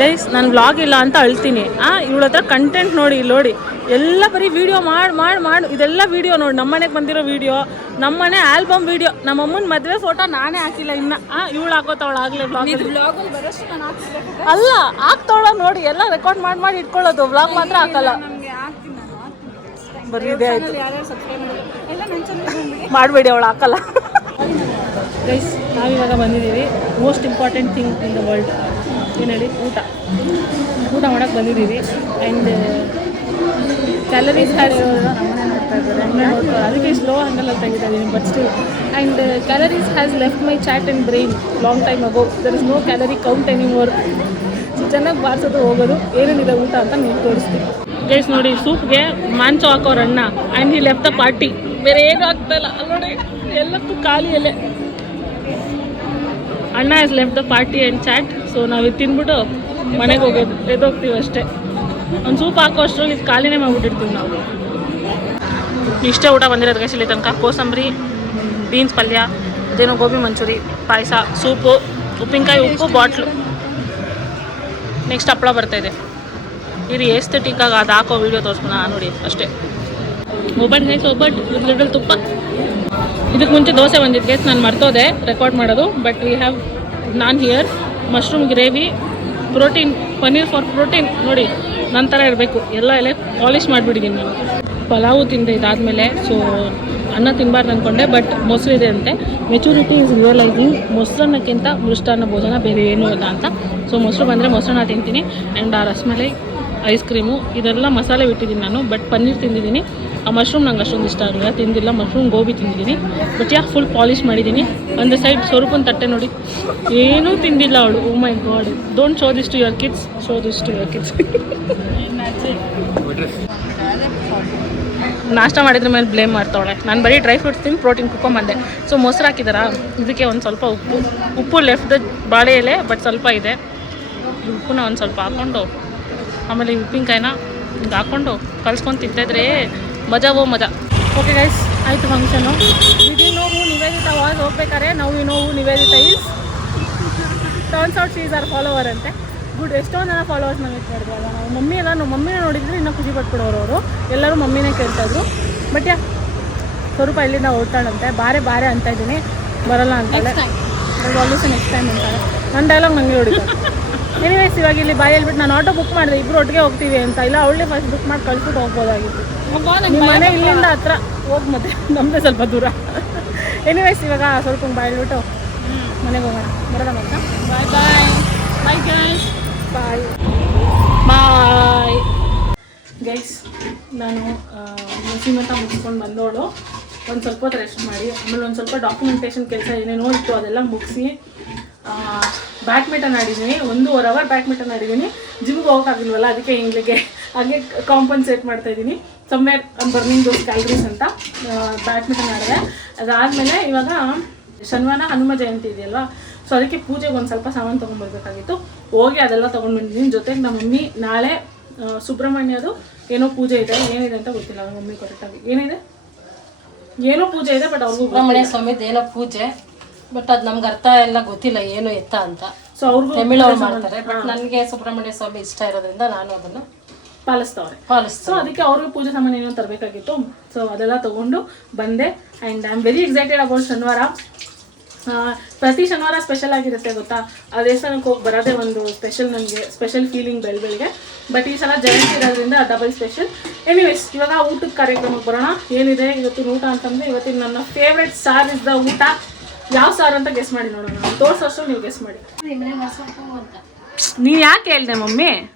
ಗೈಸ್ ನಾನು ವ್ಲಾಗ್ ಇಲ್ಲ ಅಂತ ಅಳ್ತೀನಿ. ಆ ಇವಳ ಹತ್ರ ಕಂಟೆಂಟ್ ನೋಡಿ ಇಲ್ಲಿ ನೋಡಿ. ಎಲ್ಲ ಬರೀ ವಿಡಿಯೋ ಮಾಡಿ ಮಾಡಿ ಮಾಡಿ. ಇದೆಲ್ಲ ವಿಡಿಯೋ ನೋಡಿ ನಮ್ಮನೆಗೆ ಬಂದಿರೋ ವಿಡಿಯೋ ನಮ್ಮನೆ ಆಲ್ಬಮ್ ವಿಡಿಯೋ ನಮ್ಮ ಅಮ್ಮನ ಮದುವೆ ಫೋಟೋ ನಾನೇ ಹಾಕಿಲ್ಲ ಇನ್ನ. ಇವಳು ಹಾಕೋತಾವಳ ಆಗಲೇ ಬ್ಲಾಗ್ ಅಲ್ಲ. ಹಾಕ್ತಾವಳ ನೋಡಿ ಎಲ್ಲ ರೆಕಾರ್ಡ್ ಮಾಡಿ ಮಾಡಿ ಇಟ್ಕೊಳ್ಳೋದು. ವ್ಲಾಗ್ ಮಾತ್ರ ಹಾಕಲ್ಲ. ಬರೀ ಇದೇ ಆಯ್ತು. ಸಬ್ಸ್ಕ್ರೈಬ್ ಮಾಡಿಲ್ಲ ಎಲ್ಲ ನನ್ನ ಚಾನಲ್ ಬಂದ್ಬಿಡಿ. ಮಾಡಬೇಡಿ ಅವಳು ಹಾಕಲ್ಲ. ಗೈಸ್ ನಾವಿವಾಗ ಬಂದಿದ್ದೀವಿ. Most important thing in the world ಏನು ಹೇಳಿ? ಊಟ. ಊಟ ಮಾಡೋಕ್ಕೆ ಬಂದಿದ್ದೀವಿ. ಆ್ಯಂಡ್ ಕ್ಯಾಲರೀಸ್ ನೋಡ್ತಾರೆ ಅದಕ್ಕೆ ಸ್ಲೋ ಹಂಗಲ್ಲ ತೆಗಿತಾ ಇದ್ದೀನಿ but still and calories has left my chat and brain long time ago there is no calorie count any more ಚೆನ್ನಾಗಿ ಬಾರಿಸೋದು, ಹೋಗೋದು, ಏನೇನಿದೆ ಊಟ ಅಂತ ನೀವು ತೋರಿಸ್ತೀನಿ. ಗೈಸ್ ನೋಡಿ, ಸೂಪ್ಗೆ ಮಾಂಚು ಹಾಕೋರು ಅಣ್ಣ ಆ್ಯಂಡ್ ಈ ಲೆಫ್ಟ್ ದ ಪಾರ್ಟಿ ಬೇರೆ ಏನು ಆಗ್ತಾ ಇಲ್ಲ. ನೋಡಿ, ಎಲ್ಲಕ್ಕೂ ಖಾಲಿ ಎಲೆ. ಅಣ್ಣ is left the party and chat so ನಾವು ತಿಂದ್ಬಿಟ್ಟು ಮನೆಗೆ ಹೋಗೋದು. ಎದ್ದೋಗ್ತೀವಿ ಅಷ್ಟೇ. ಒಂದು ಸೂಪ್ ಹಾಕೋ ಇದು ಖಾಲಿನೇ ಮಾಡಿಬಿಟ್ಟಿರ್ತೀವಿ ನಾವು. ಇಷ್ಟೇ ಊಟ ಬಂದಿರೋದು ಗೈಸ್ ತನಕ. ಕೋಸಂಬರಿ ಬೀನ್ಸ್ ಪಲ್ಯ ಅದೇನೋ ಗೋಬಿ ಮಂಚೂರಿ, ಪಾಯಸ, ಸೂಪು, ಉಪ್ಪಿನಕಾಯಿ ಉಪ್ಪು, ಬಾಟ್ಲು. ನೆಕ್ಸ್ಟ್ ಹಪ್ಪಳ ಬರ್ತಾಯಿದೆ ಇರಿ ಟೀಕಾಗ ಅದು ಹಾಕೋ ವೀಡಿಯೋ ನಾನು ನೋಡಿ, ಅಷ್ಟೇ. ಒಬ್ಬಟ್ಟು ಗೈಸ್ ಒಬ್ಬಟ್ಟು ಲಿಟಲ್ ತುಪ್ಪ. ಇದಕ್ಕೆ ಮುಂಚೆ ದೋಸೆ ಬಂದಿದ್ದು ಗೈಸ್ ನಾನು ಮರ್ತೋದೆ ರೆಕಾರ್ಡ್ ಮಾಡೋದು. But we have naan here mushroom gravy protein paneer for protein ನೋಡಿ. ನಂತರ ಇರಬೇಕು. ಎಲ್ಲ ಎಲೆ ಪಾಲಿಶ್ ಮಾಡಿಬಿಟ್ಟಿದ್ದೀನಿ ನಾನು. ಪಲಾವು ತಿಂದೆ ಇದಾದಮೇಲೆ ಸೊ ಅನ್ನ ತಿನ್ನಬಾರ್ದು ಅಂದ್ಕೊಂಡೆ ಬಟ್ ಮೊಸರಿದೆ ಅಂತೆ. ಮೆಚುರಿಟಿ ಇಸ್ ರಿಯಲೈಸಿಂಗ್ ಮೊಸರನ್ನಕ್ಕಿಂತ ಮೃಷ್ಟಾನ್ನ ಭೋಜನ ಬೇರೆ ಏನೂ ಇಲ್ಲ ಅಂತ. ಸೊ ಮೊಸರು ಬಂದರೆ ಮೊಸರನ್ನ ತಿಂತೀನಿ. ಆ್ಯಂಡ್ ಆ ರಸಮಲೈ ಐಸ್ ಕ್ರೀಮು ಇದೆಲ್ಲ ಮಸಾಲೆ ಬಿಟ್ಟಿದ್ದೀನಿ ನಾನು ಬಟ್ ಪನ್ನೀರ್ ತಿಂದಿದ್ದೀನಿ ಆ ಮಶ್ರೂಮ್ ನಂಗೆ ಅಷ್ಟೊಂದು ಇಷ್ಟ ಆಗಲಿಲ್ಲ. ತಿಂದಿಲ್ಲ ಮಶ್ರೂಮ್ ಗೋಬಿ ತಿಂದಿದ್ದೀನಿ. ಬಟ್ ಯಾಕೆ ಫುಲ್ ಪಾಲಿಶ್ ಮಾಡಿದ್ದೀನಿ? ಒಂದು ಸೈಡ್ ಸ್ವರೂಪನ ತಟ್ಟೆ ನೋಡಿ. ಏನೂ ತಿಂದಿಲ್ಲ ಅವಳು. ಓ my god don't show this to your kids show this to your kids ನಾಷ್ಟ ಮಾಡಿದ್ರ ಮೇಲೆ ಬ್ಲೇಮ್ ಮಾಡ್ತಾವಳೆ. ನಾನು ಬರೀ ಡ್ರೈ ಫ್ರೂಟ್ಸ್ ತಿಂದು ಪ್ರೋಟೀನ್ ಕುಕ್ಕೊಂಬಂದೆ ಸೊ ಮೊಸರು ಹಾಕಿದಾರಾ? ಇದಕ್ಕೆ ಒಂದು ಸ್ವಲ್ಪ ಉಪ್ಪು. ಉಪ್ಪು ಲೆಫ್ಟ್ ಬಾಳೆ ಎಲೆ ಬಟ್ ಸ್ವಲ್ಪ ಇದೆ. ಉಪ್ಪನ್ನ ಒಂದು ಸ್ವಲ್ಪ ಹಾಕ್ಕೊಂಡು ಆಮೇಲೆ ಉಪ್ಪಿನಕಾಯಿನ ಹಿಂಗೆ ಹಾಕ್ಕೊಂಡು ಕಲ್ಸ್ಕೊಂಡು ತಿಂತಾಯಿದ್ರೆ ಮಜಾ ಓ ಮಜಾ. ಓಕೆ ಗೈಸ್ ಆಯಿತು function within now Nivedita was ಹೋಗ್ಬೇಕಾರೆ ನಾವು now Nivedita is turns out she's are follower ಅಂತೆ. ಗುಡ್ ಎಷ್ಟೊಂದು ಜನ ಫಾಲೋವರ್ಸ್ ನಮಗೆ ಮಾಡಿದ್ವಲ್ಲ ನಾವು ಮಮ್ಮಿ ಎಲ್ಲ ನಾವು ಮಮ್ಮಿನ ನೋಡಿದ್ರೆ ಇನ್ನೂ ಖುಷಿ ಪಟ್ಬಿಡೋರು ಅವರು. ಎಲ್ಲರೂ ಮಮ್ಮಿನೇ ಕೇಳ್ತಾಯಿದ್ರು ಬಟ್ ಯಾ ಸ್ವರೂಪ ಇಲ್ಲಿಂದ ಓಡ್ತಾಳಂತೆ ಬಾರೆ ಬಾರೆ ಅಂತ ಇದ್ದೀನಿ. ಬರಲ್ಲ ಅಂತಾಳೆ ಆಲ್ವೇಸ್ ನೆಕ್ಸ್ಟ್ ಟೈಮ್ ಅಂತಾರೆ. ನನ್ನ ಡೈಲಾಗ್ ನನಗೆ ಹೊಡಿತು ಎನಿವೇಸ್ ಇವಾಗ ಇಲ್ಲಿ ಬಾಯಿ ಹೇಳ್ಬಿಟ್ಟು ನಾನು ಆಟೋ ಬುಕ್ ಮಾಡಿದೆ. ಇಬ್ಬರು ಒಟ್ಟಿಗೆ ಹೋಗ್ತೀವಿ ಅಂತ. ಇಲ್ಲ ಅವಳೇ ಫಸ್ಟ್ ಬುಕ್ ಮಾಡಿ ಕಳ್ಸಿಬಿಟ್ಟು ಹೋಗ್ಬೋದಾಗಿತ್ತು. ಮನೆ ಇಲ್ಲಿಂದ ಹತ್ರ ಹೋಗಿ ಮತ್ತೆ ನಮ್ಮದೇ ಸ್ವಲ್ಪ ದೂರ. ಎನಿವೈಸ್ ಇವಾಗ ಸ್ವಲ್ಪ ಬಾಯ್ ಹೇಳ್ಬಿಟ್ಟು ಮನೆಗೆ ಹೋಗೋಣ. ಬರೋಣ ಮತ್ತೆ ಬಾಯ್ ಬಾಯ್ bye guys bye bye guys ನಾನು ನಸೀಮತ ಮುಗಿಸ್ಕೊಂಡು ಬಂದೋಳು. ಒಂದು ಸ್ವಲ್ಪ ಹೊತ್ತು ರೆಸ್ಟ್ ಮಾಡಿ ಆಮೇಲೆ ಒಂದು ಸ್ವಲ್ಪ ಡಾಕ್ಯುಮೆಂಟೇಷನ್ ಕೆಲಸ ಏನೇನೋ ಇತ್ತು ಅದೆಲ್ಲ ಮುಗಿಸಿ ಬ್ಯಾಡ್ಮಿಂಟನ್ ಆಡಿದ್ದೀನಿ ಒಂದೂವರೆ ಅವರ್ ಬ್ಯಾಡ್ಮಿಂಟನ್ ಆಡಿದ್ದೀನಿ ಜಿಮ್ಗೆ ಹೋಗೋಕ್ಕಾಗಿಲ್ವಲ್ಲ ಅದಕ್ಕೆ ಇಂಗ್ಲಿಗೆ ಹಾಗೆ ಕಾಂಪನ್ಸೇಟ್ ಮಾಡ್ತಾ ಇದ್ದೀನಿ ಸಮ್ವೇರ್ ಬರ್ನಿಂಗ್ ದೋಸ್ ಕ್ಯಾಲ್ರೀಸ್ ಅಂತ ಬ್ಯಾಡ್ಮಿಂಟನ್ ಆಡಿದೆ. ಅದಾದ್ಮೇಲೆ ಇವಾಗ ಶನಿವಾರ ಹನುಮ ಜಯಂತಿ ಇದೆಯಲ್ವಾ? ಸೊ ಅದಕ್ಕೆ ಪೂಜೆಗೆ ಒಂದು ಸ್ವಲ್ಪ ಸಾಮಾನು ತೊಗೊಂಡ್ಬರ್ಬೇಕಾಗಿತ್ತು ಹೋಗಿ ಅದೆಲ್ಲ ತೊಗೊಂಡು ಬಂದಿದ್ದೀನಿ ಜೊತೆಗೆ ನಮ್ಮ ಮಮ್ಮಿ ನಾಳೆ ಸುಬ್ರಹ್ಮಣ್ಯದು ಏನೋ ಪೂಜೆ ಇದೆ ಏನಿದೆ ಅಂತ ಗೊತ್ತಿಲ್ಲ. ನಮ್ಮ ಮಮ್ಮಿ ಕರೆಕ್ಟಾಗಿ ಏನಿದೆ? ಏನೋ ಪೂಜೆ ಇದೆ ಬಟ್ ಅವ್ರಿಗೂ ಸುಬ್ರಹ್ಮಣ್ಯ ಸ್ವಾಮಿದು ಏನೋ ಪೂಜೆ ಬಟ್ ಅದು ನಮ್ಗೆ ಅರ್ಥ ಎಲ್ಲ ಗೊತ್ತಿಲ್ಲ ಏನು ಎತ್ತ ಅಂತ. ಸೊ ಅವ್ರಿಗೂ ತಮಿಳವ್ರು ಮಾಡ್ತಾರೆ ಬಟ್ ನನಗೆ ಸುಬ್ರಹ್ಮಣ್ಯ ಸ್ವಾಮಿ ಇಷ್ಟ ಇರೋದ್ರಿಂದ ನಾನು ಅದನ್ನು ಪಾಲಿಸ್ತವ್ರೆ. ಸೊ ಅದಕ್ಕೆ ಅವ್ರಿಗೆ ಪೂಜೆ ಸಾಮಾನು ಏನೋ ತರಬೇಕಾಗಿತ್ತು. ಸೊ ಅದೆಲ್ಲ ತಗೊಂಡು ಬಂದೆ. And I am very excited about ಶನಿವಾರ. ಆ, ಪ್ರತಿ ಶನಿವಾರ ಸ್ಪೆಷಲ್ ಆಗಿರುತ್ತೆ ಗೊತ್ತಾ? ಆ ದೇವಸ್ಥಾನಕ್ಕೆ ಹೋಗಿ ಬರೋದೇ ಒಂದು ಸ್ಪೆಷಲ್ ನನಗೆ ಸ್ಪೆಷಲ್ ಫೀಲಿಂಗ್ ಬೆಳ್ ಬೆಳಿಗ್ಗೆ ಬಟ್ ಈ ಸಲ ಜಯಂತಿ ಇರೋದ್ರಿಂದ ಡಬಲ್ ಸ್ಪೆಷಲ್ ಎನಿವೇಸ್ ಇವಾಗ ಊಟದ ಕಾರ್ಯಕ್ರಮಕ್ಕೆ ಬರೋಣ. ಏನಿದೆ? ಇವತ್ತಿನ ಊಟ ಅಂತಂದರೆ ಇವತ್ತಿನ ನನ್ನ ಫೇವ್ರೆಟ್ ಸಾರ್ ಇಸ್ ದ ಊಟ. ಯಾವ ಸಾರು ಅಂತ ಗೆಸ್ ಮಾಡಿ ನೋಡೋಣ. ತೋರ್ಸೋಷ್ಟು ನೀವು ಗೆಸ್ ಮಾಡಿ. ನೀನು ಯಾಕೆ ಹೇಳಿದೆ ಮಮ್ಮಿ?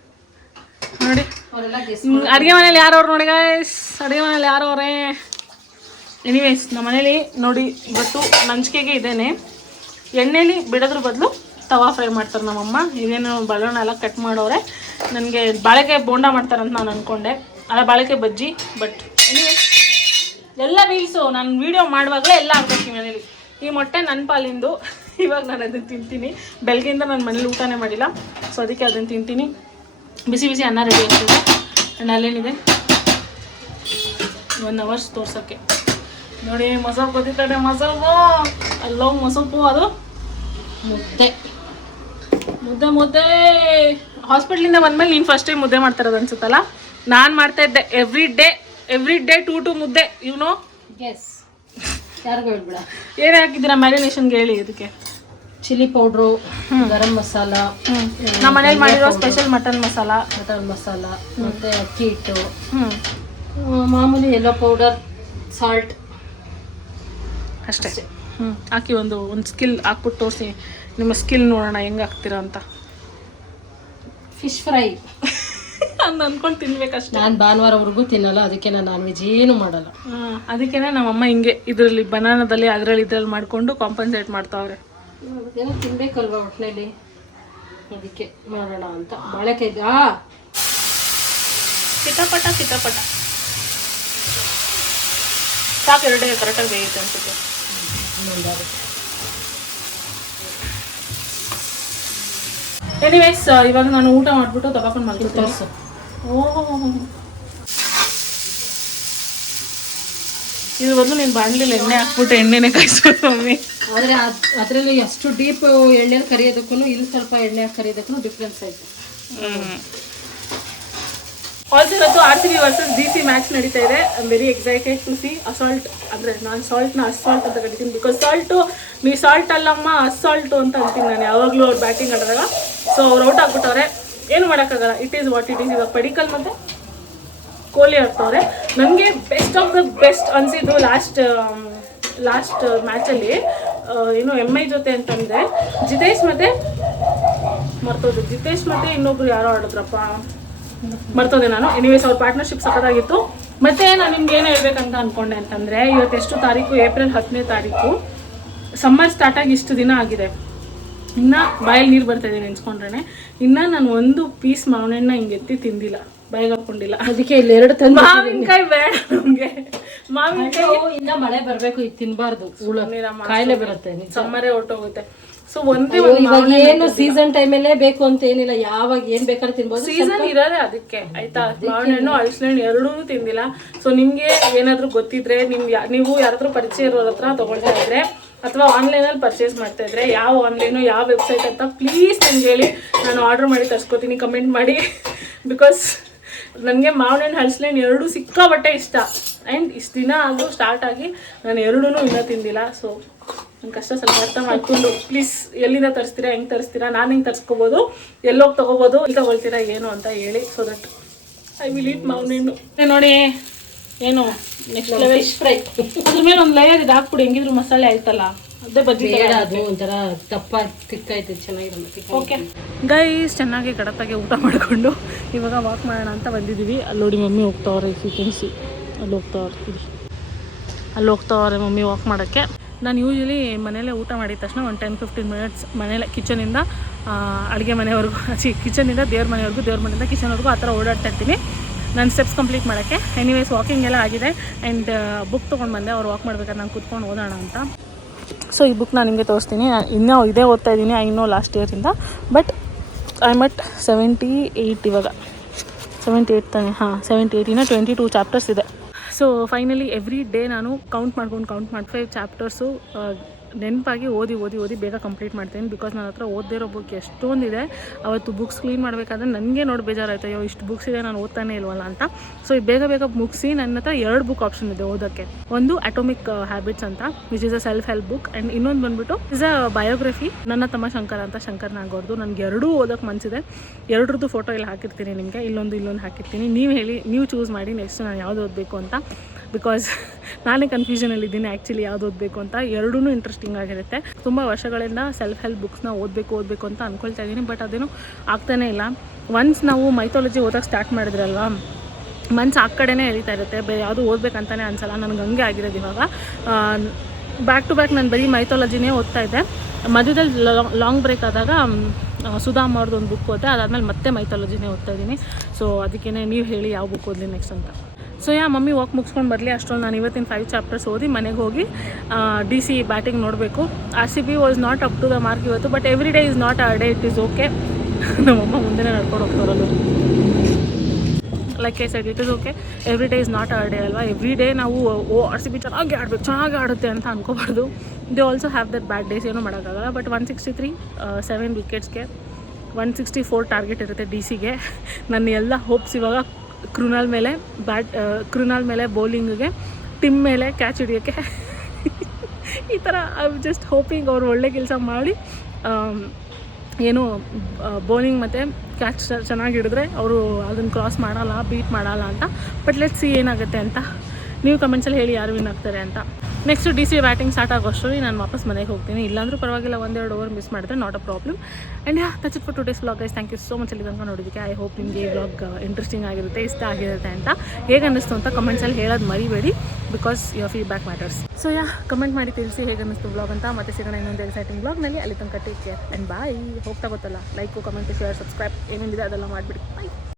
ನೋಡಿ. ಅಡುಗೆ ಮನೇಲಿ ಯಾರವ್ರು ನೋಡಿ ಗಾಯ್ಸ್ ಅಡುಗೆ ಮನೇಲಿ ಯಾರವ್ರೆ? ಎನಿವೇಸ್ ನಮ್ಮ ಮನೇಲಿ ನೋಡಿ ಇವತ್ತು ನಂಚಿಕೆಗೆ ಇದ್ದೇನೆ ಎಣ್ಣೆಲಿ ಬಿಡೋದ್ರ ಬದಲು ತವಾ ಫ್ರೈ ಮಾಡ್ತಾರೆ ನಮ್ಮಮ್ಮ. ಇದೇನು ಬಳೋಣ ಎಲ್ಲ ಕಟ್ ಮಾಡೋರೆ. ನನಗೆ ಬಾಳೆಕಾಯಿ ಬೋಂಡ ಮಾಡ್ತಾರಂತ ನಾನು ಅಂದ್ಕೊಂಡೆ ಅಲ್ಲ ಬಾಳೆಕಾಯಿ ಬಜ್ಜಿ ಬಟ್ ಎನಿವೇಸ್ ಎಲ್ಲ ಬೀಲ್ಸು ನಾನು ವೀಡಿಯೋ ಮಾಡುವಾಗಲೇ ಎಲ್ಲ ಹಾಕ್ಬೇಕು ಮನೇಲಿ. ಈ ಮೊಟ್ಟೆ ನನ್ನ ಪಾಲಿಂದು. ಇವಾಗ ನಾನು ಅದನ್ನು ತಿಂತೀನಿ. ಬೆಳಗ್ಗೆಯಿಂದ ನಾನು ಮನೇಲಿ ಊಟನೇ ಮಾಡಿಲ್ಲ. ಸೊ ಅದಕ್ಕೆ ಅದನ್ನು ತಿಂತೀನಿ. ಬಿಸಿ ಬಿಸಿ ಅನ್ನ ರೆಡಿ ಆಗ್ತದೆ. ಆ್ಯಂಡ್ ಅಲ್ಲೇನಿದೆ ಒನ್ ಅವರ್ಸ್ ತೋರ್ಸೋಕ್ಕೆ. ನೋಡಿ ಮಸಾಲೆ ಗೊತ್ತಿದ್ದಾರೆ ಮಸಾಲೆ ಅಲ್ಲೋ ಮಸೊಪ್ಪು ಅದು. ಮುದ್ದೆ. ಮುದ್ದೆ ಮುದ್ದೆ. ಹಾಸ್ಪಿಟ್ಲಿಂದ ಬಂದಮೇಲೆ ನೀನು ಫಸ್ಟ್ ಟೈಮ್ ಮುದ್ದೆ ಮಾಡ್ತಾರದು ಅನ್ಸುತ್ತಲ್ಲ? ನಾನು ಮಾಡ್ತಾ ಇದ್ದೆ every day every day two to ಮುದ್ದೆ ಇವನು ಎಸ್ ಯಾರಿಗೂ ಹೇಳ್ಬಿಡ. ಏನೇ ಹಾಕಿದ್ದೀರಾ ಮ್ಯಾರಿನೇಷನ್ಗೆ ಹೇಳಿ ಇದಕ್ಕೆ ಚಿಲ್ಲಿ ಪೌಡ್ರು ಗರಂ ಮಸಾಲ ನಮ್ಮ ಮನೇಲಿ ಮಾಡಿರೋ special mutton masala. Mutton masala ಮತ್ತೆ ಅಕ್ಕಿ ಹಿಟ್ಟು. ಹ್ಞೂ ಮಾಮೂಲಿ ಎಲ್ಲೋ ಪೌಡರ್ ಸಾಲ್ಟ್ ಅಷ್ಟೇ. ಹ್ಞೂ ಹಾಕಿ ಒಂದು ಒಂದು ಸ್ಕಿಲ್ ಹಾಕ್ಬಿಟ್ಟು ತೋರಿಸಿ. ನಿಮ್ಮ ಸ್ಕಿಲ್ ನೋಡೋಣ ಹೆಂಗೆ ಹಾಕ್ತೀರಾ ಅಂತ. ಫಿಶ್ ಫ್ರೈ ನಾನು ಅಂದ್ಕೊಂಡು ತಿನ್ಬೇಕಷ್ಟೇ. ನಾನು ಭಾನುವಾರವರೆಗೂ ತಿನ್ನಲ್ಲ ಅದಕ್ಕೆ ನಾನು ನಾನ್ ವೆಜ್ ಏನು ಮಾಡಲ್ಲ. ಅದಕ್ಕೆ ನಮ್ಮಮ್ಮ ಹಿಂಗೆ ಇದರಲ್ಲಿ ಬನಾನದಲ್ಲಿ ಅದರಲ್ಲಿ ಇದರಲ್ಲಿ ಮಾಡಿಕೊಂಡು ಕಾಂಪನ್ಸೇಟ್ ಮಾಡ್ತಾವ್ರೆ. ಏನೋ ತಿನ್ಬೇಕಲ್ವಾ ಒಟ್ಟಿನಲ್ಲಿ ಅದಕ್ಕೆ ಮಾಡೋಣ ಅಂತ. ಬಾಳೆಕಾಯಿ ಆ! ಸಿತಾಪಟ ಸಾಕು ಎರಡೇ ಕರೆಕ್ಟಾಗಿ ಬೇಯುತ್ತೆ ಅನ್ಸುತ್ತೆ. ಎನಿವೇಸ್ ಇವಾಗ ನಾನು ಊಟ ಮಾಡಿಬಿಟ್ಟು ತಗೊಂಡು ಮಾಡ್ತೀನಿ ತೋರಿಸು ಓಹೋ. ಇದು ಬದಲು ನೀನು ಬಾಣಲಿಲ್ಲ ಎಣ್ಣೆ ಹಾಕ್ಬಿಟ್ಟು ಎಣ್ಣೆನೇ ಕಾಯಿಸ್ಬೋದು ಮಮ್ಮಿ ಆದರೆ ಅದರಲ್ಲಿ ಎಷ್ಟು ಡೀಪ್ ಎಣ್ಣೆಲಿ ಕರಿಯೋದಕ್ಕೂ ಇಲ್ಲಿ ಸ್ವಲ್ಪ ಎಣ್ಣೆ ಕರಿಯೋದಕ್ಕೂ ಡಿಫ್ರೆನ್ಸ್ ಐತೆ. ಆಲ್ಸೋ ಇವತ್ತು R C B versus D C match ನಡೀತಾ ಇದೆ. Very excited to see assault ಅಂದರೆ ನಾನು ಸಾಲ್ಟ್ನ ಅಸಾಲ್ಟ್ ಅಂತ ಕರಿತೀನಿ ಬಿಕಾಸ್ ಸಾಲ್ಟು ನೀ ಸಾಲ್ಟ್ ಅಲ್ಲಮ್ಮ ಅಸಾಲ್ಟು ಅಂತ ಅಂತೀನಿ ನಾನು ಯಾವಾಗಲೂ ಅವ್ರು ಬ್ಯಾಟಿಂಗ್ ಆಡಿದಾಗ. ಸೊ ಅವ್ರು ಔಟ್ ಆಗ್ಬಿಟ್ಟವ್ರೆ. ಏನು ಮಾಡೋಕ್ಕಾಗಲ್ಲ. It is what it is ಇವಾಗ ಪಡಿಕಲ್ ಮತ್ತು ಕೊಹ್ಲಿ ಆಡ್ತವ್ರೆ. ನನಗೆ ಬೆಸ್ಟ್ ಆಫ್ ದ ಬೆಸ್ಟ್ ಅನಿಸಿದ್ದು ಲಾಸ್ಟ್ ಲಾಸ್ಟ್ ಮ್ಯಾಚಲ್ಲಿ ಏನು ಎಂ ಐ ಜೊತೆ ಅಂತಂದರೆ ಜಿತೇಶ್ ಮತ್ತು ಮರ್ತೋದು. ಜಿತೇಶ್ ಮತ್ತು ಇನ್ನೊಬ್ರು ಯಾರೋ ಆಡಿದ್ರಪ್ಪ? ಮರ್ತೋದೆ ನಾನು. ಎನಿವೇಸ್ ಅವ್ರ ಪಾರ್ಟ್ನರ್ಶಿಪ್ ಸಖತ್ತಾಗಿತ್ತು. ಮತ್ತೆ ನಾನು ನಿಮ್ಗೆ ಏನು ಹೇಳ್ಬೇಕಂತ ಅನ್ಕೊಂಡೆ ಅಂತಂದರೆ ಇವತ್ತು ಎಷ್ಟು ತಾರೀಕು? ಏಪ್ರಿಲ್ ಹತ್ತನೇ ತಾರೀಕು. ಸಮ್ಮರ್ ಸ್ಟಾರ್ಟಾಗಿ ಇಷ್ಟು ದಿನ ಆಗಿದೆ. ಇನ್ನು ಬಾಯಲ್ಲಿ ನೀರು ಬರ್ತಾ ಇದೆ ನೆನ್ಸ್ಕೊಂಡ್ರೆ ಇನ್ನು ನಾನು ಒಂದು ಪೀಸ್ ಮಾವಿನಣ್ಣ ಹಿಂಗೆ ಎತ್ತಿ ತಿಂದಿಲ್ಲ. ಬಾಯಿಗೆ ಹಾಕೊಂಡಿಲ್ಲ. ಅದಕ್ಕೆ ಇಲ್ಲಿ ಎರಡು ತಂದು ಮಾವಿನಕಾಯಿ ಬೇಡ ನಮಗೆ. ಮಾವಿನಕಾಯಿ ಇನ್ನ ಮಳೆ ಬರಬೇಕು ಇದು ತಿನ್ನಬಾರ್ದು ಕಾಯಿಲೆ ಬರುತ್ತೆ. ಸಮ್ಮರೇ ಹೊರ್ಟೋಗುತ್ತೆ. ಸೊ ಒಂದೇ ಇವಾಗ ಏನು ಸೀಸನ್ ಟೈಮಲ್ಲೇ ಬೇಕು ಅಂತ ಏನಿಲ್ಲ. ಯಾವಾಗ ಏನ್ ಬೇಕಾದ್ರೂ ತಿನ್ಬೋದು. ಸೀಸನ್ ಇರೋದೇ ಅದಕ್ಕೆ ಆಯ್ತಾ? ಮಾವಿನ ಹಣ್ಣು ಹಲಸಿನ ಹಣ್ಣು ಎರಡೂ ತಿಂದಿಲ್ಲ. ಸೊ ನಿಮ್ಗೆ ಏನಾದ್ರೂ ಗೊತ್ತಿದ್ರೆ ನಿಮ್ಗೆ ನೀವು ಯಾರಾದ್ರೂ ಪರಿಚಯ ಇರೋರ ಹತ್ರ ತಗೊಳ್ತಾ ಇದ್ರೆ ಅಥವಾ ಆನ್ಲೈನಲ್ಲಿ ಪರ್ಚೇಸ್ ಮಾಡ್ತಾ ಇದ್ರೆ ಯಾವ ಆನ್ಲೈನು ಯಾವ ವೆಬ್ಸೈಟ್ ಅಂತ ಪ್ಲೀಸ್ ನನಗೆ ಹೇಳಿ. ನಾನು ಆರ್ಡರ್ ಮಾಡಿ ತರ್ಸ್ಕೊತೀನಿ ಕಮೆಂಟ್ ಮಾಡಿ. ಬಿಕಾಸ್ ನನಗೆ ಮಾವಿನ ಹಣ್ಣು ಎರಡು ಎರಡೂ ಸಿಕ್ಕಾಬಟ್ಟೆ ಇಷ್ಟ. ಆ್ಯಂಡ್ ಇಷ್ಟು ದಿನ ಆದರೂ ಸ್ಟಾರ್ಟ್ ಆಗಿ ನಾನು ಎರಡೂ ಇನ್ನೂ ತಿಂದಿಲ್ಲ. ಸೊ ನನ್ನ ಕಷ್ಟ ಸ್ವಲ್ಪ ಅರ್ಥ ಮಾಡಿಕೊಂಡು ಪ್ಲೀಸ್ ಎಲ್ಲಿಂದ ತರಿಸ್ತೀರಾ, ಹೆಂಗೆ ತರಿಸ್ತೀರಾ, ನಾನು ಹೆಂಗೆ ತರಿಸ್ಕೋಬೋದು, ಎಲ್ಲೋಗಿ ತೊಗೋಬೋದು ಇಲ್ಲಿ ತೊಗೊಳ್ತೀರಾ, ಏನು ಅಂತ ಹೇಳಿ so that I will eat ಮಾವಿನ ಹಣ್ಣು ನೋಡಿ ಏನು ನೆಕ್ಸ್ಟ್ ಲೆವೆಲ್ ಫಿಶ್ ಫ್ರೈ ಅದ್ರ ಮೇಲೆ ಒಂದು ಲೇಯರ್ ಇದು ಹಾಕ್ಬಿಡಿ ಹೆಂಗಿದ್ರು ಮಸಾಲೆ ಆಯ್ತಲ್ಲ ಅದೇ ಬಜ್ಜಿ ಬೇಡ ಅದು ಒಂಥರ ದಪ್ಪ ಚೆನ್ನಾಗಿರಲ್ಲ ಓಕೆ ಗೈಸ್ ಚೆನ್ನಾಗಿ ಕಡಪಾಗಿ ಊಟ ಮಾಡಿಕೊಂಡು ಇವಾಗ ವಾಕ್ ಮಾಡೋಣ ಅಂತ ಬಂದಿದ್ದೀವಿ ಅಲ್ಲಿ ನೋಡಿ ಮಮ್ಮಿ ಹೋಗ್ತಾವ್ರೆ ಫ್ರೀಕ್ವೆನ್ಸಿ ಅಲ್ಲಿ ಹೋಗ್ತಾವ್ರೆ ಇಲ್ಲಿ. ಅಲ್ಲಿ ಹೋಗ್ತಾವ್ರೆ ಮಮ್ಮಿ ವಾಕ್ ಮಾಡೋಕ್ಕೆ. ನಾನು ಯೂಶ್ವಲಿ ಮನೇಲೇ ಊಟ ಮಾಡಿದ ತಕ್ಷಣ ಒಂದು ಟೆನ್ ಫಿಫ್ಟೀನ್ ಮಿನಿಟ್ಸ್ ಮನೇಲೆ ಕಿಚನಿಂದ ಅಡುಗೆ ಮನೆವರೆಗೂ ಚಿ ಕಿಚನಿಂದ ದೇವ್ರ ಮನೆವರೆಗೂ ದೇವ್ರ ಮನೆಯಿಂದ ಕಿಚನ್ವರೆಗೂ ಆ ಥರ ಓಡಾಡ್ತಾ ಇರ್ತೀನಿ. ನನ್ನ ಸ್ಟೆಪ್ಸ್ ಕಂಪ್ಲೀಟ್ ಮಾಡೋಕ್ಕೆ. ಎನಿವೇಸ್ ವಾಕಿಂಗ್ ಎಲ್ಲ ಆಗಿದೆ. ಆ್ಯಂಡ್ ಬುಕ್ ತೊಗೊಂಡು ಬಂದೆ. ಅವ್ರು ವಾಕ್ ಮಾಡ್ಬೇಕಾದ್ರೆ ನಾನು ಕೂತ್ಕೊಂಡು ಓದೋಣ ಅಂತ. ಸೊ ಈ ಬುಕ್ ನಾನು ನಿಮಗೆ ತೋರಿಸ್ತೀನಿ. ನಾನು ಇನ್ನೂ ಇದೇ ಓದ್ತಾ ಇದ್ದೀನಿ I know last ಇಯರಿಂದ but I am at seventy eight ಇವಾಗ. ಸೆವೆಂಟಿ ಏಯ್ಟ್ ತಾನೆ? ಹಾಂ ಸೆವೆಂಟಿ ಏಯ್ಟಿನ ಟ್ವೆಂಟಿ ಟೂ ಚಾಪ್ಟರ್ಸ್ ಇದೆ. ಸೊ ಫೈನಲಿ ಎವ್ರಿ ಡೇ ನಾನು ಕೌಂಟ್ ಮಾಡ್ಕೊಂಡು ಕೌಂಟ್ ಮಾಡಿ ಫೈವ್ ಚಾಪ್ಟರ್ಸು ನೆನಪಾಗಿ ಓದಿ ಓದಿ ಓದಿ ಬೇಗ ಕಂಪ್ಲೀಟ್ ಮಾಡ್ತೀನಿ ಬಿಕಾಸ್ ನನ್ನ ಹತ್ರ ಓದಿರೋ ಬುಕ್ ಎಷ್ಟೊಂದಿದೆ. ಅವತ್ತು ಬುಕ್ಸ್ ಕ್ಲೀನ್ ಮಾಡಬೇಕಾದ್ರೆ ನನಗೆ ನೋಡಿ ಬೇಜಾರಾಯ್ತು, ಅಯ್ಯೋ ಇಷ್ಟು ಬುಕ್ಸ್ ಇದೆ, ನಾನು ಓದ್ತಾನೆ ಇಲ್ವಲ್ಲ ಅಂತ. ಸೊ ಇದು ಬೇಗ ಬೇಗ ಮುಗಿಸಿ ನನ್ನ ಹತ್ರ ಎರಡು ಬುಕ್ ಆಪ್ಷನ್ ಇದೆ ಓದೋಕ್ಕೆ. ಒಂದು ಅಟೋಮಿಕ್ ಹ್ಯಾಬಿಟ್ಸ್ ಅಂತ which is a self help book and ಇನ್ನೊಂದು ಬಂದುಬಿಟ್ಟು ಇಸ್ ಅ ಬಯೋಗ್ರಫಿ ನನ್ನ ತಮ್ಮ ಶಂಕರ್ ಅಂತ ಶಂಕರ್ ನಾಗೋರ್ದು ನನಗೆ ಎರಡೂ ಓದೋಕ್ಕೆ ಮನಸ್ಸಿದೆ ಎರಡರದ್ದು ಫೋಟೋ ಇಲ್ಲಿ ಹಾಕಿರ್ತೀನಿ ನಿಮಗೆ, ಇಲ್ಲೊಂದು ಇಲ್ಲೊಂದು ಹಾಕಿರ್ತೀನಿ. ನೀವು ಹೇಳಿ, ನೀವು ಚೂಸ್ ಮಾಡಿ ನೆಕ್ಸ್ಟ್ ನಾನು ಯಾವ್ದು ಓದಬೇಕು ಅಂತ. ಬಿಕಾಸ್ ನಾನೇ ಕನ್ಫ್ಯೂಷನಲ್ಲಿದ್ದೀನಿ ಆ್ಯಕ್ಚುಲಿ ಯಾವ್ದು ಓದಬೇಕು ಅಂತ. ಎರಡೂ ಇಂಟ್ರೆಸ್ಟಿಂಗ್ ಆಗಿರುತ್ತೆ. ತುಂಬ ವರ್ಷಗಳಿಂದ ಸೆಲ್ಫ್ ಹೆಲ್ಪ್ ಬುಕ್ಸ್ನ ಓದಬೇಕು ಓದಬೇಕು ಅಂತ ಅಂದ್ಕೊಳ್ತಾ ಇದ್ದೀನಿ ಬಟ್ ಅದೇನು ಆಗ್ತಾನೇ ಇಲ್ಲ. ಒನ್ಸ್ ನಾವು ಮೈಥಾಲಜಿ ಓದೋಕ್ಕೆ ಸ್ಟಾರ್ಟ್ ಮಾಡಿದ್ರಲ್ವ ಮನ್ಸು ಆ ಕಡೆನೇ ಎಳಿತಾ ಇರುತ್ತೆ, ಬೇ ಯಾವುದು ಓದಬೇಕಂತಲೇ ಅನ್ಸಲ್ಲ, ನನಗೆ ಹಂಗೆ ಆಗಿರೋದು ಇವಾಗ. ಬ್ಯಾಕ್ ಟು ಬ್ಯಾಕ್ ನಾನು ಬರೀ ಮೈಥಾಲಜಿನೇ ಓದ್ತಾ ಇದ್ದೆ. ಮಧ್ಯದಲ್ಲಿ ಲಾಂಗ್ ಬ್ರೇಕ್ ಆದಾಗ ಸುಧಾ ಸುಧಾಮ್ ಅವ್ರದ್ದು ಒಂದು ಬುಕ್ ಓದಿದೆ, ಅದಾದಮೇಲೆ ಮತ್ತೆ ಮೈಥಾಲಜಿನೇ ಓದ್ತಾ ಇದ್ದೀನಿ. ಸೊ ಅದಕ್ಕೇ ನೀವು ಹೇಳಿ ಯಾವ ಬುಕ್ ಓದಲಿ ನೆಕ್ಸ್ಟ್ ಅಂತ. ಸೊ ಯಾ ಮಮ್ಮಿ ವಾಕ್ ಮುಗಿಸ್ಕೊಂಡು ಬರಲಿ. ಅಷ್ಟೊಂದು ನಾನು ಇವತ್ತಿನ ಫೈವ್ ಚಾಪ್ಟರ್ಸ್ ಓದಿ ಮನೆಗೆ ಹೋಗಿ ಡಿ ಸಿ ಬ್ಯಾಟಿಂಗ್ ನೋಡಬೇಕು. R C B was not up to the mark ಇವತ್ತು but every day is not a day it is okay ನಮ್ಮಮ್ಮ ಮುಂದೆನೇ ನಡ್ಕೊಂಡು ಹೋಗ್ತಾರಲ್ಲ like I said it is okay every day is not a day ಅಲ್ವಾ? Every day ನಾವು, O R C B ಚೆನ್ನಾಗಿ ಆಡಬೇಕು, ಚೆನ್ನಾಗಿ ಆಡುತ್ತೆ ಅಂತ ಅನ್ಕೋಬಾರ್ದು. They also have that bad days ಏನೂ ಮಾಡೋಕ್ಕಾಗಲ್ಲ. But one sixty three seven ವಿಕೆಟ್ಸ್ಗೆ one sixty four target ಇರುತ್ತೆ ಡಿ ಸಿಗೆ ನನ್ನ ಎಲ್ಲ ಹೋಪ್ಸ್ ಇವಾಗ ಕ್ರುನಾಲ್ ಮೇಲೆ ಬ್ಯಾಟ್ ಕೃನಾಲ್ ಮೇಲೆ ಬೌಲಿಂಗಿಗೆ ಟಿಮ್ ಮೇಲೆ ಕ್ಯಾಚ್ ಹಿಡಿಯೋಕ್ಕೆ. ಈ ಥರ ಐ ಜಸ್ಟ್ ಹೋಪಿಂಗ್ ಅವ್ರು ಒಳ್ಳೆ ಕೆಲಸ ಮಾಡಿ ಏನು ಬೌಲಿಂಗ್ ಮತ್ತು ಕ್ಯಾಚ್ ಚೆನ್ನಾಗಿ ಹಿಡಿದ್ರೆ ಅವರು ಅದನ್ನು ಕ್ರಾಸ್ ಮಾಡೋಲ್ಲ ಬೀಟ್ ಮಾಡೋಲ್ಲ ಅಂತ. ಬಟ್ ಲೆಟ್ ಸಿ ಏನಾಗುತ್ತೆ ಅಂತ. ನೀವು ಕಮೆಂಟ್ಸಲ್ಲಿ ಹೇಳಿ ಯಾರು ವಿನ್ ಆಗ್ತಾರೆ ಅಂತ. Next D C batting start ಆಗೋಷ್ಟರಲ್ಲಿ ನಾನು ವಾಪಸ್ ಮನೆಗೆ ಹೋಗ್ತೀನಿ. ಇಲ್ಲಾಂದ್ರೂ ಪರವಾಗಿಲ್ಲ, ಒಂದೆರಡು ಓವರ್ ಮಿಸ್ ಮಾಡಿದ್ರೆ not a problem and touch it for two days vlog guys thank you so much ಅಲ್ಲಿ ತನಕ ನೋಡೋದಕ್ಕೆ ಐ ಹೋಪ್ ನಿಮಗೆ ಈ ಬ್ಲಾಗ್ ಇಂಟ್ರೆಸ್ಟಿಂಗ್ ಆಗಿರುತ್ತೆ, ಇಷ್ಟ ಆಗಿರುತ್ತೆ ಅಂತ. ಹೇಗೆ ಅನ್ನಿಸ್ತು ಅಂತ ಕಮೆಂಟ್ಸಲ್ಲಿ ಹೇಳೋದು ಮರಿಬೇಡಿ because your feedback matters so yeah comment ಮಾಡಿ ತಿಳಿಸಿ ಹೇಗೆ ಅನ್ನಿಸ್ತು ಬ್ಲಾಗ್ ಅಂತ. ಮತ್ತೆ ಸಿಗೋಣ ಇನ್ನೊಂದು ಎಕ್ಸೈಟಿಂಗ್ ವ್ಲಾಗ್ನಲ್ಲಿ ಅಲ್ಲಿ ತನಕ ಟೇಕ್ ಕೇರ್ ಆ್ಯಂಡ್ ಬಾಯ್ ಹೋಗ್ತಾ ಗೊತ್ತಲ್ಲ. ಲೈಕು ಕಮೆಂಟ್ ಶೇರ್ ಸಬ್ಸ್ಕ್ರೈಬ್ ಏನೇನಿದೆ ಅದೆಲ್ಲ ಮಾಡಿಬಿಡಿ. ಬಾಯ್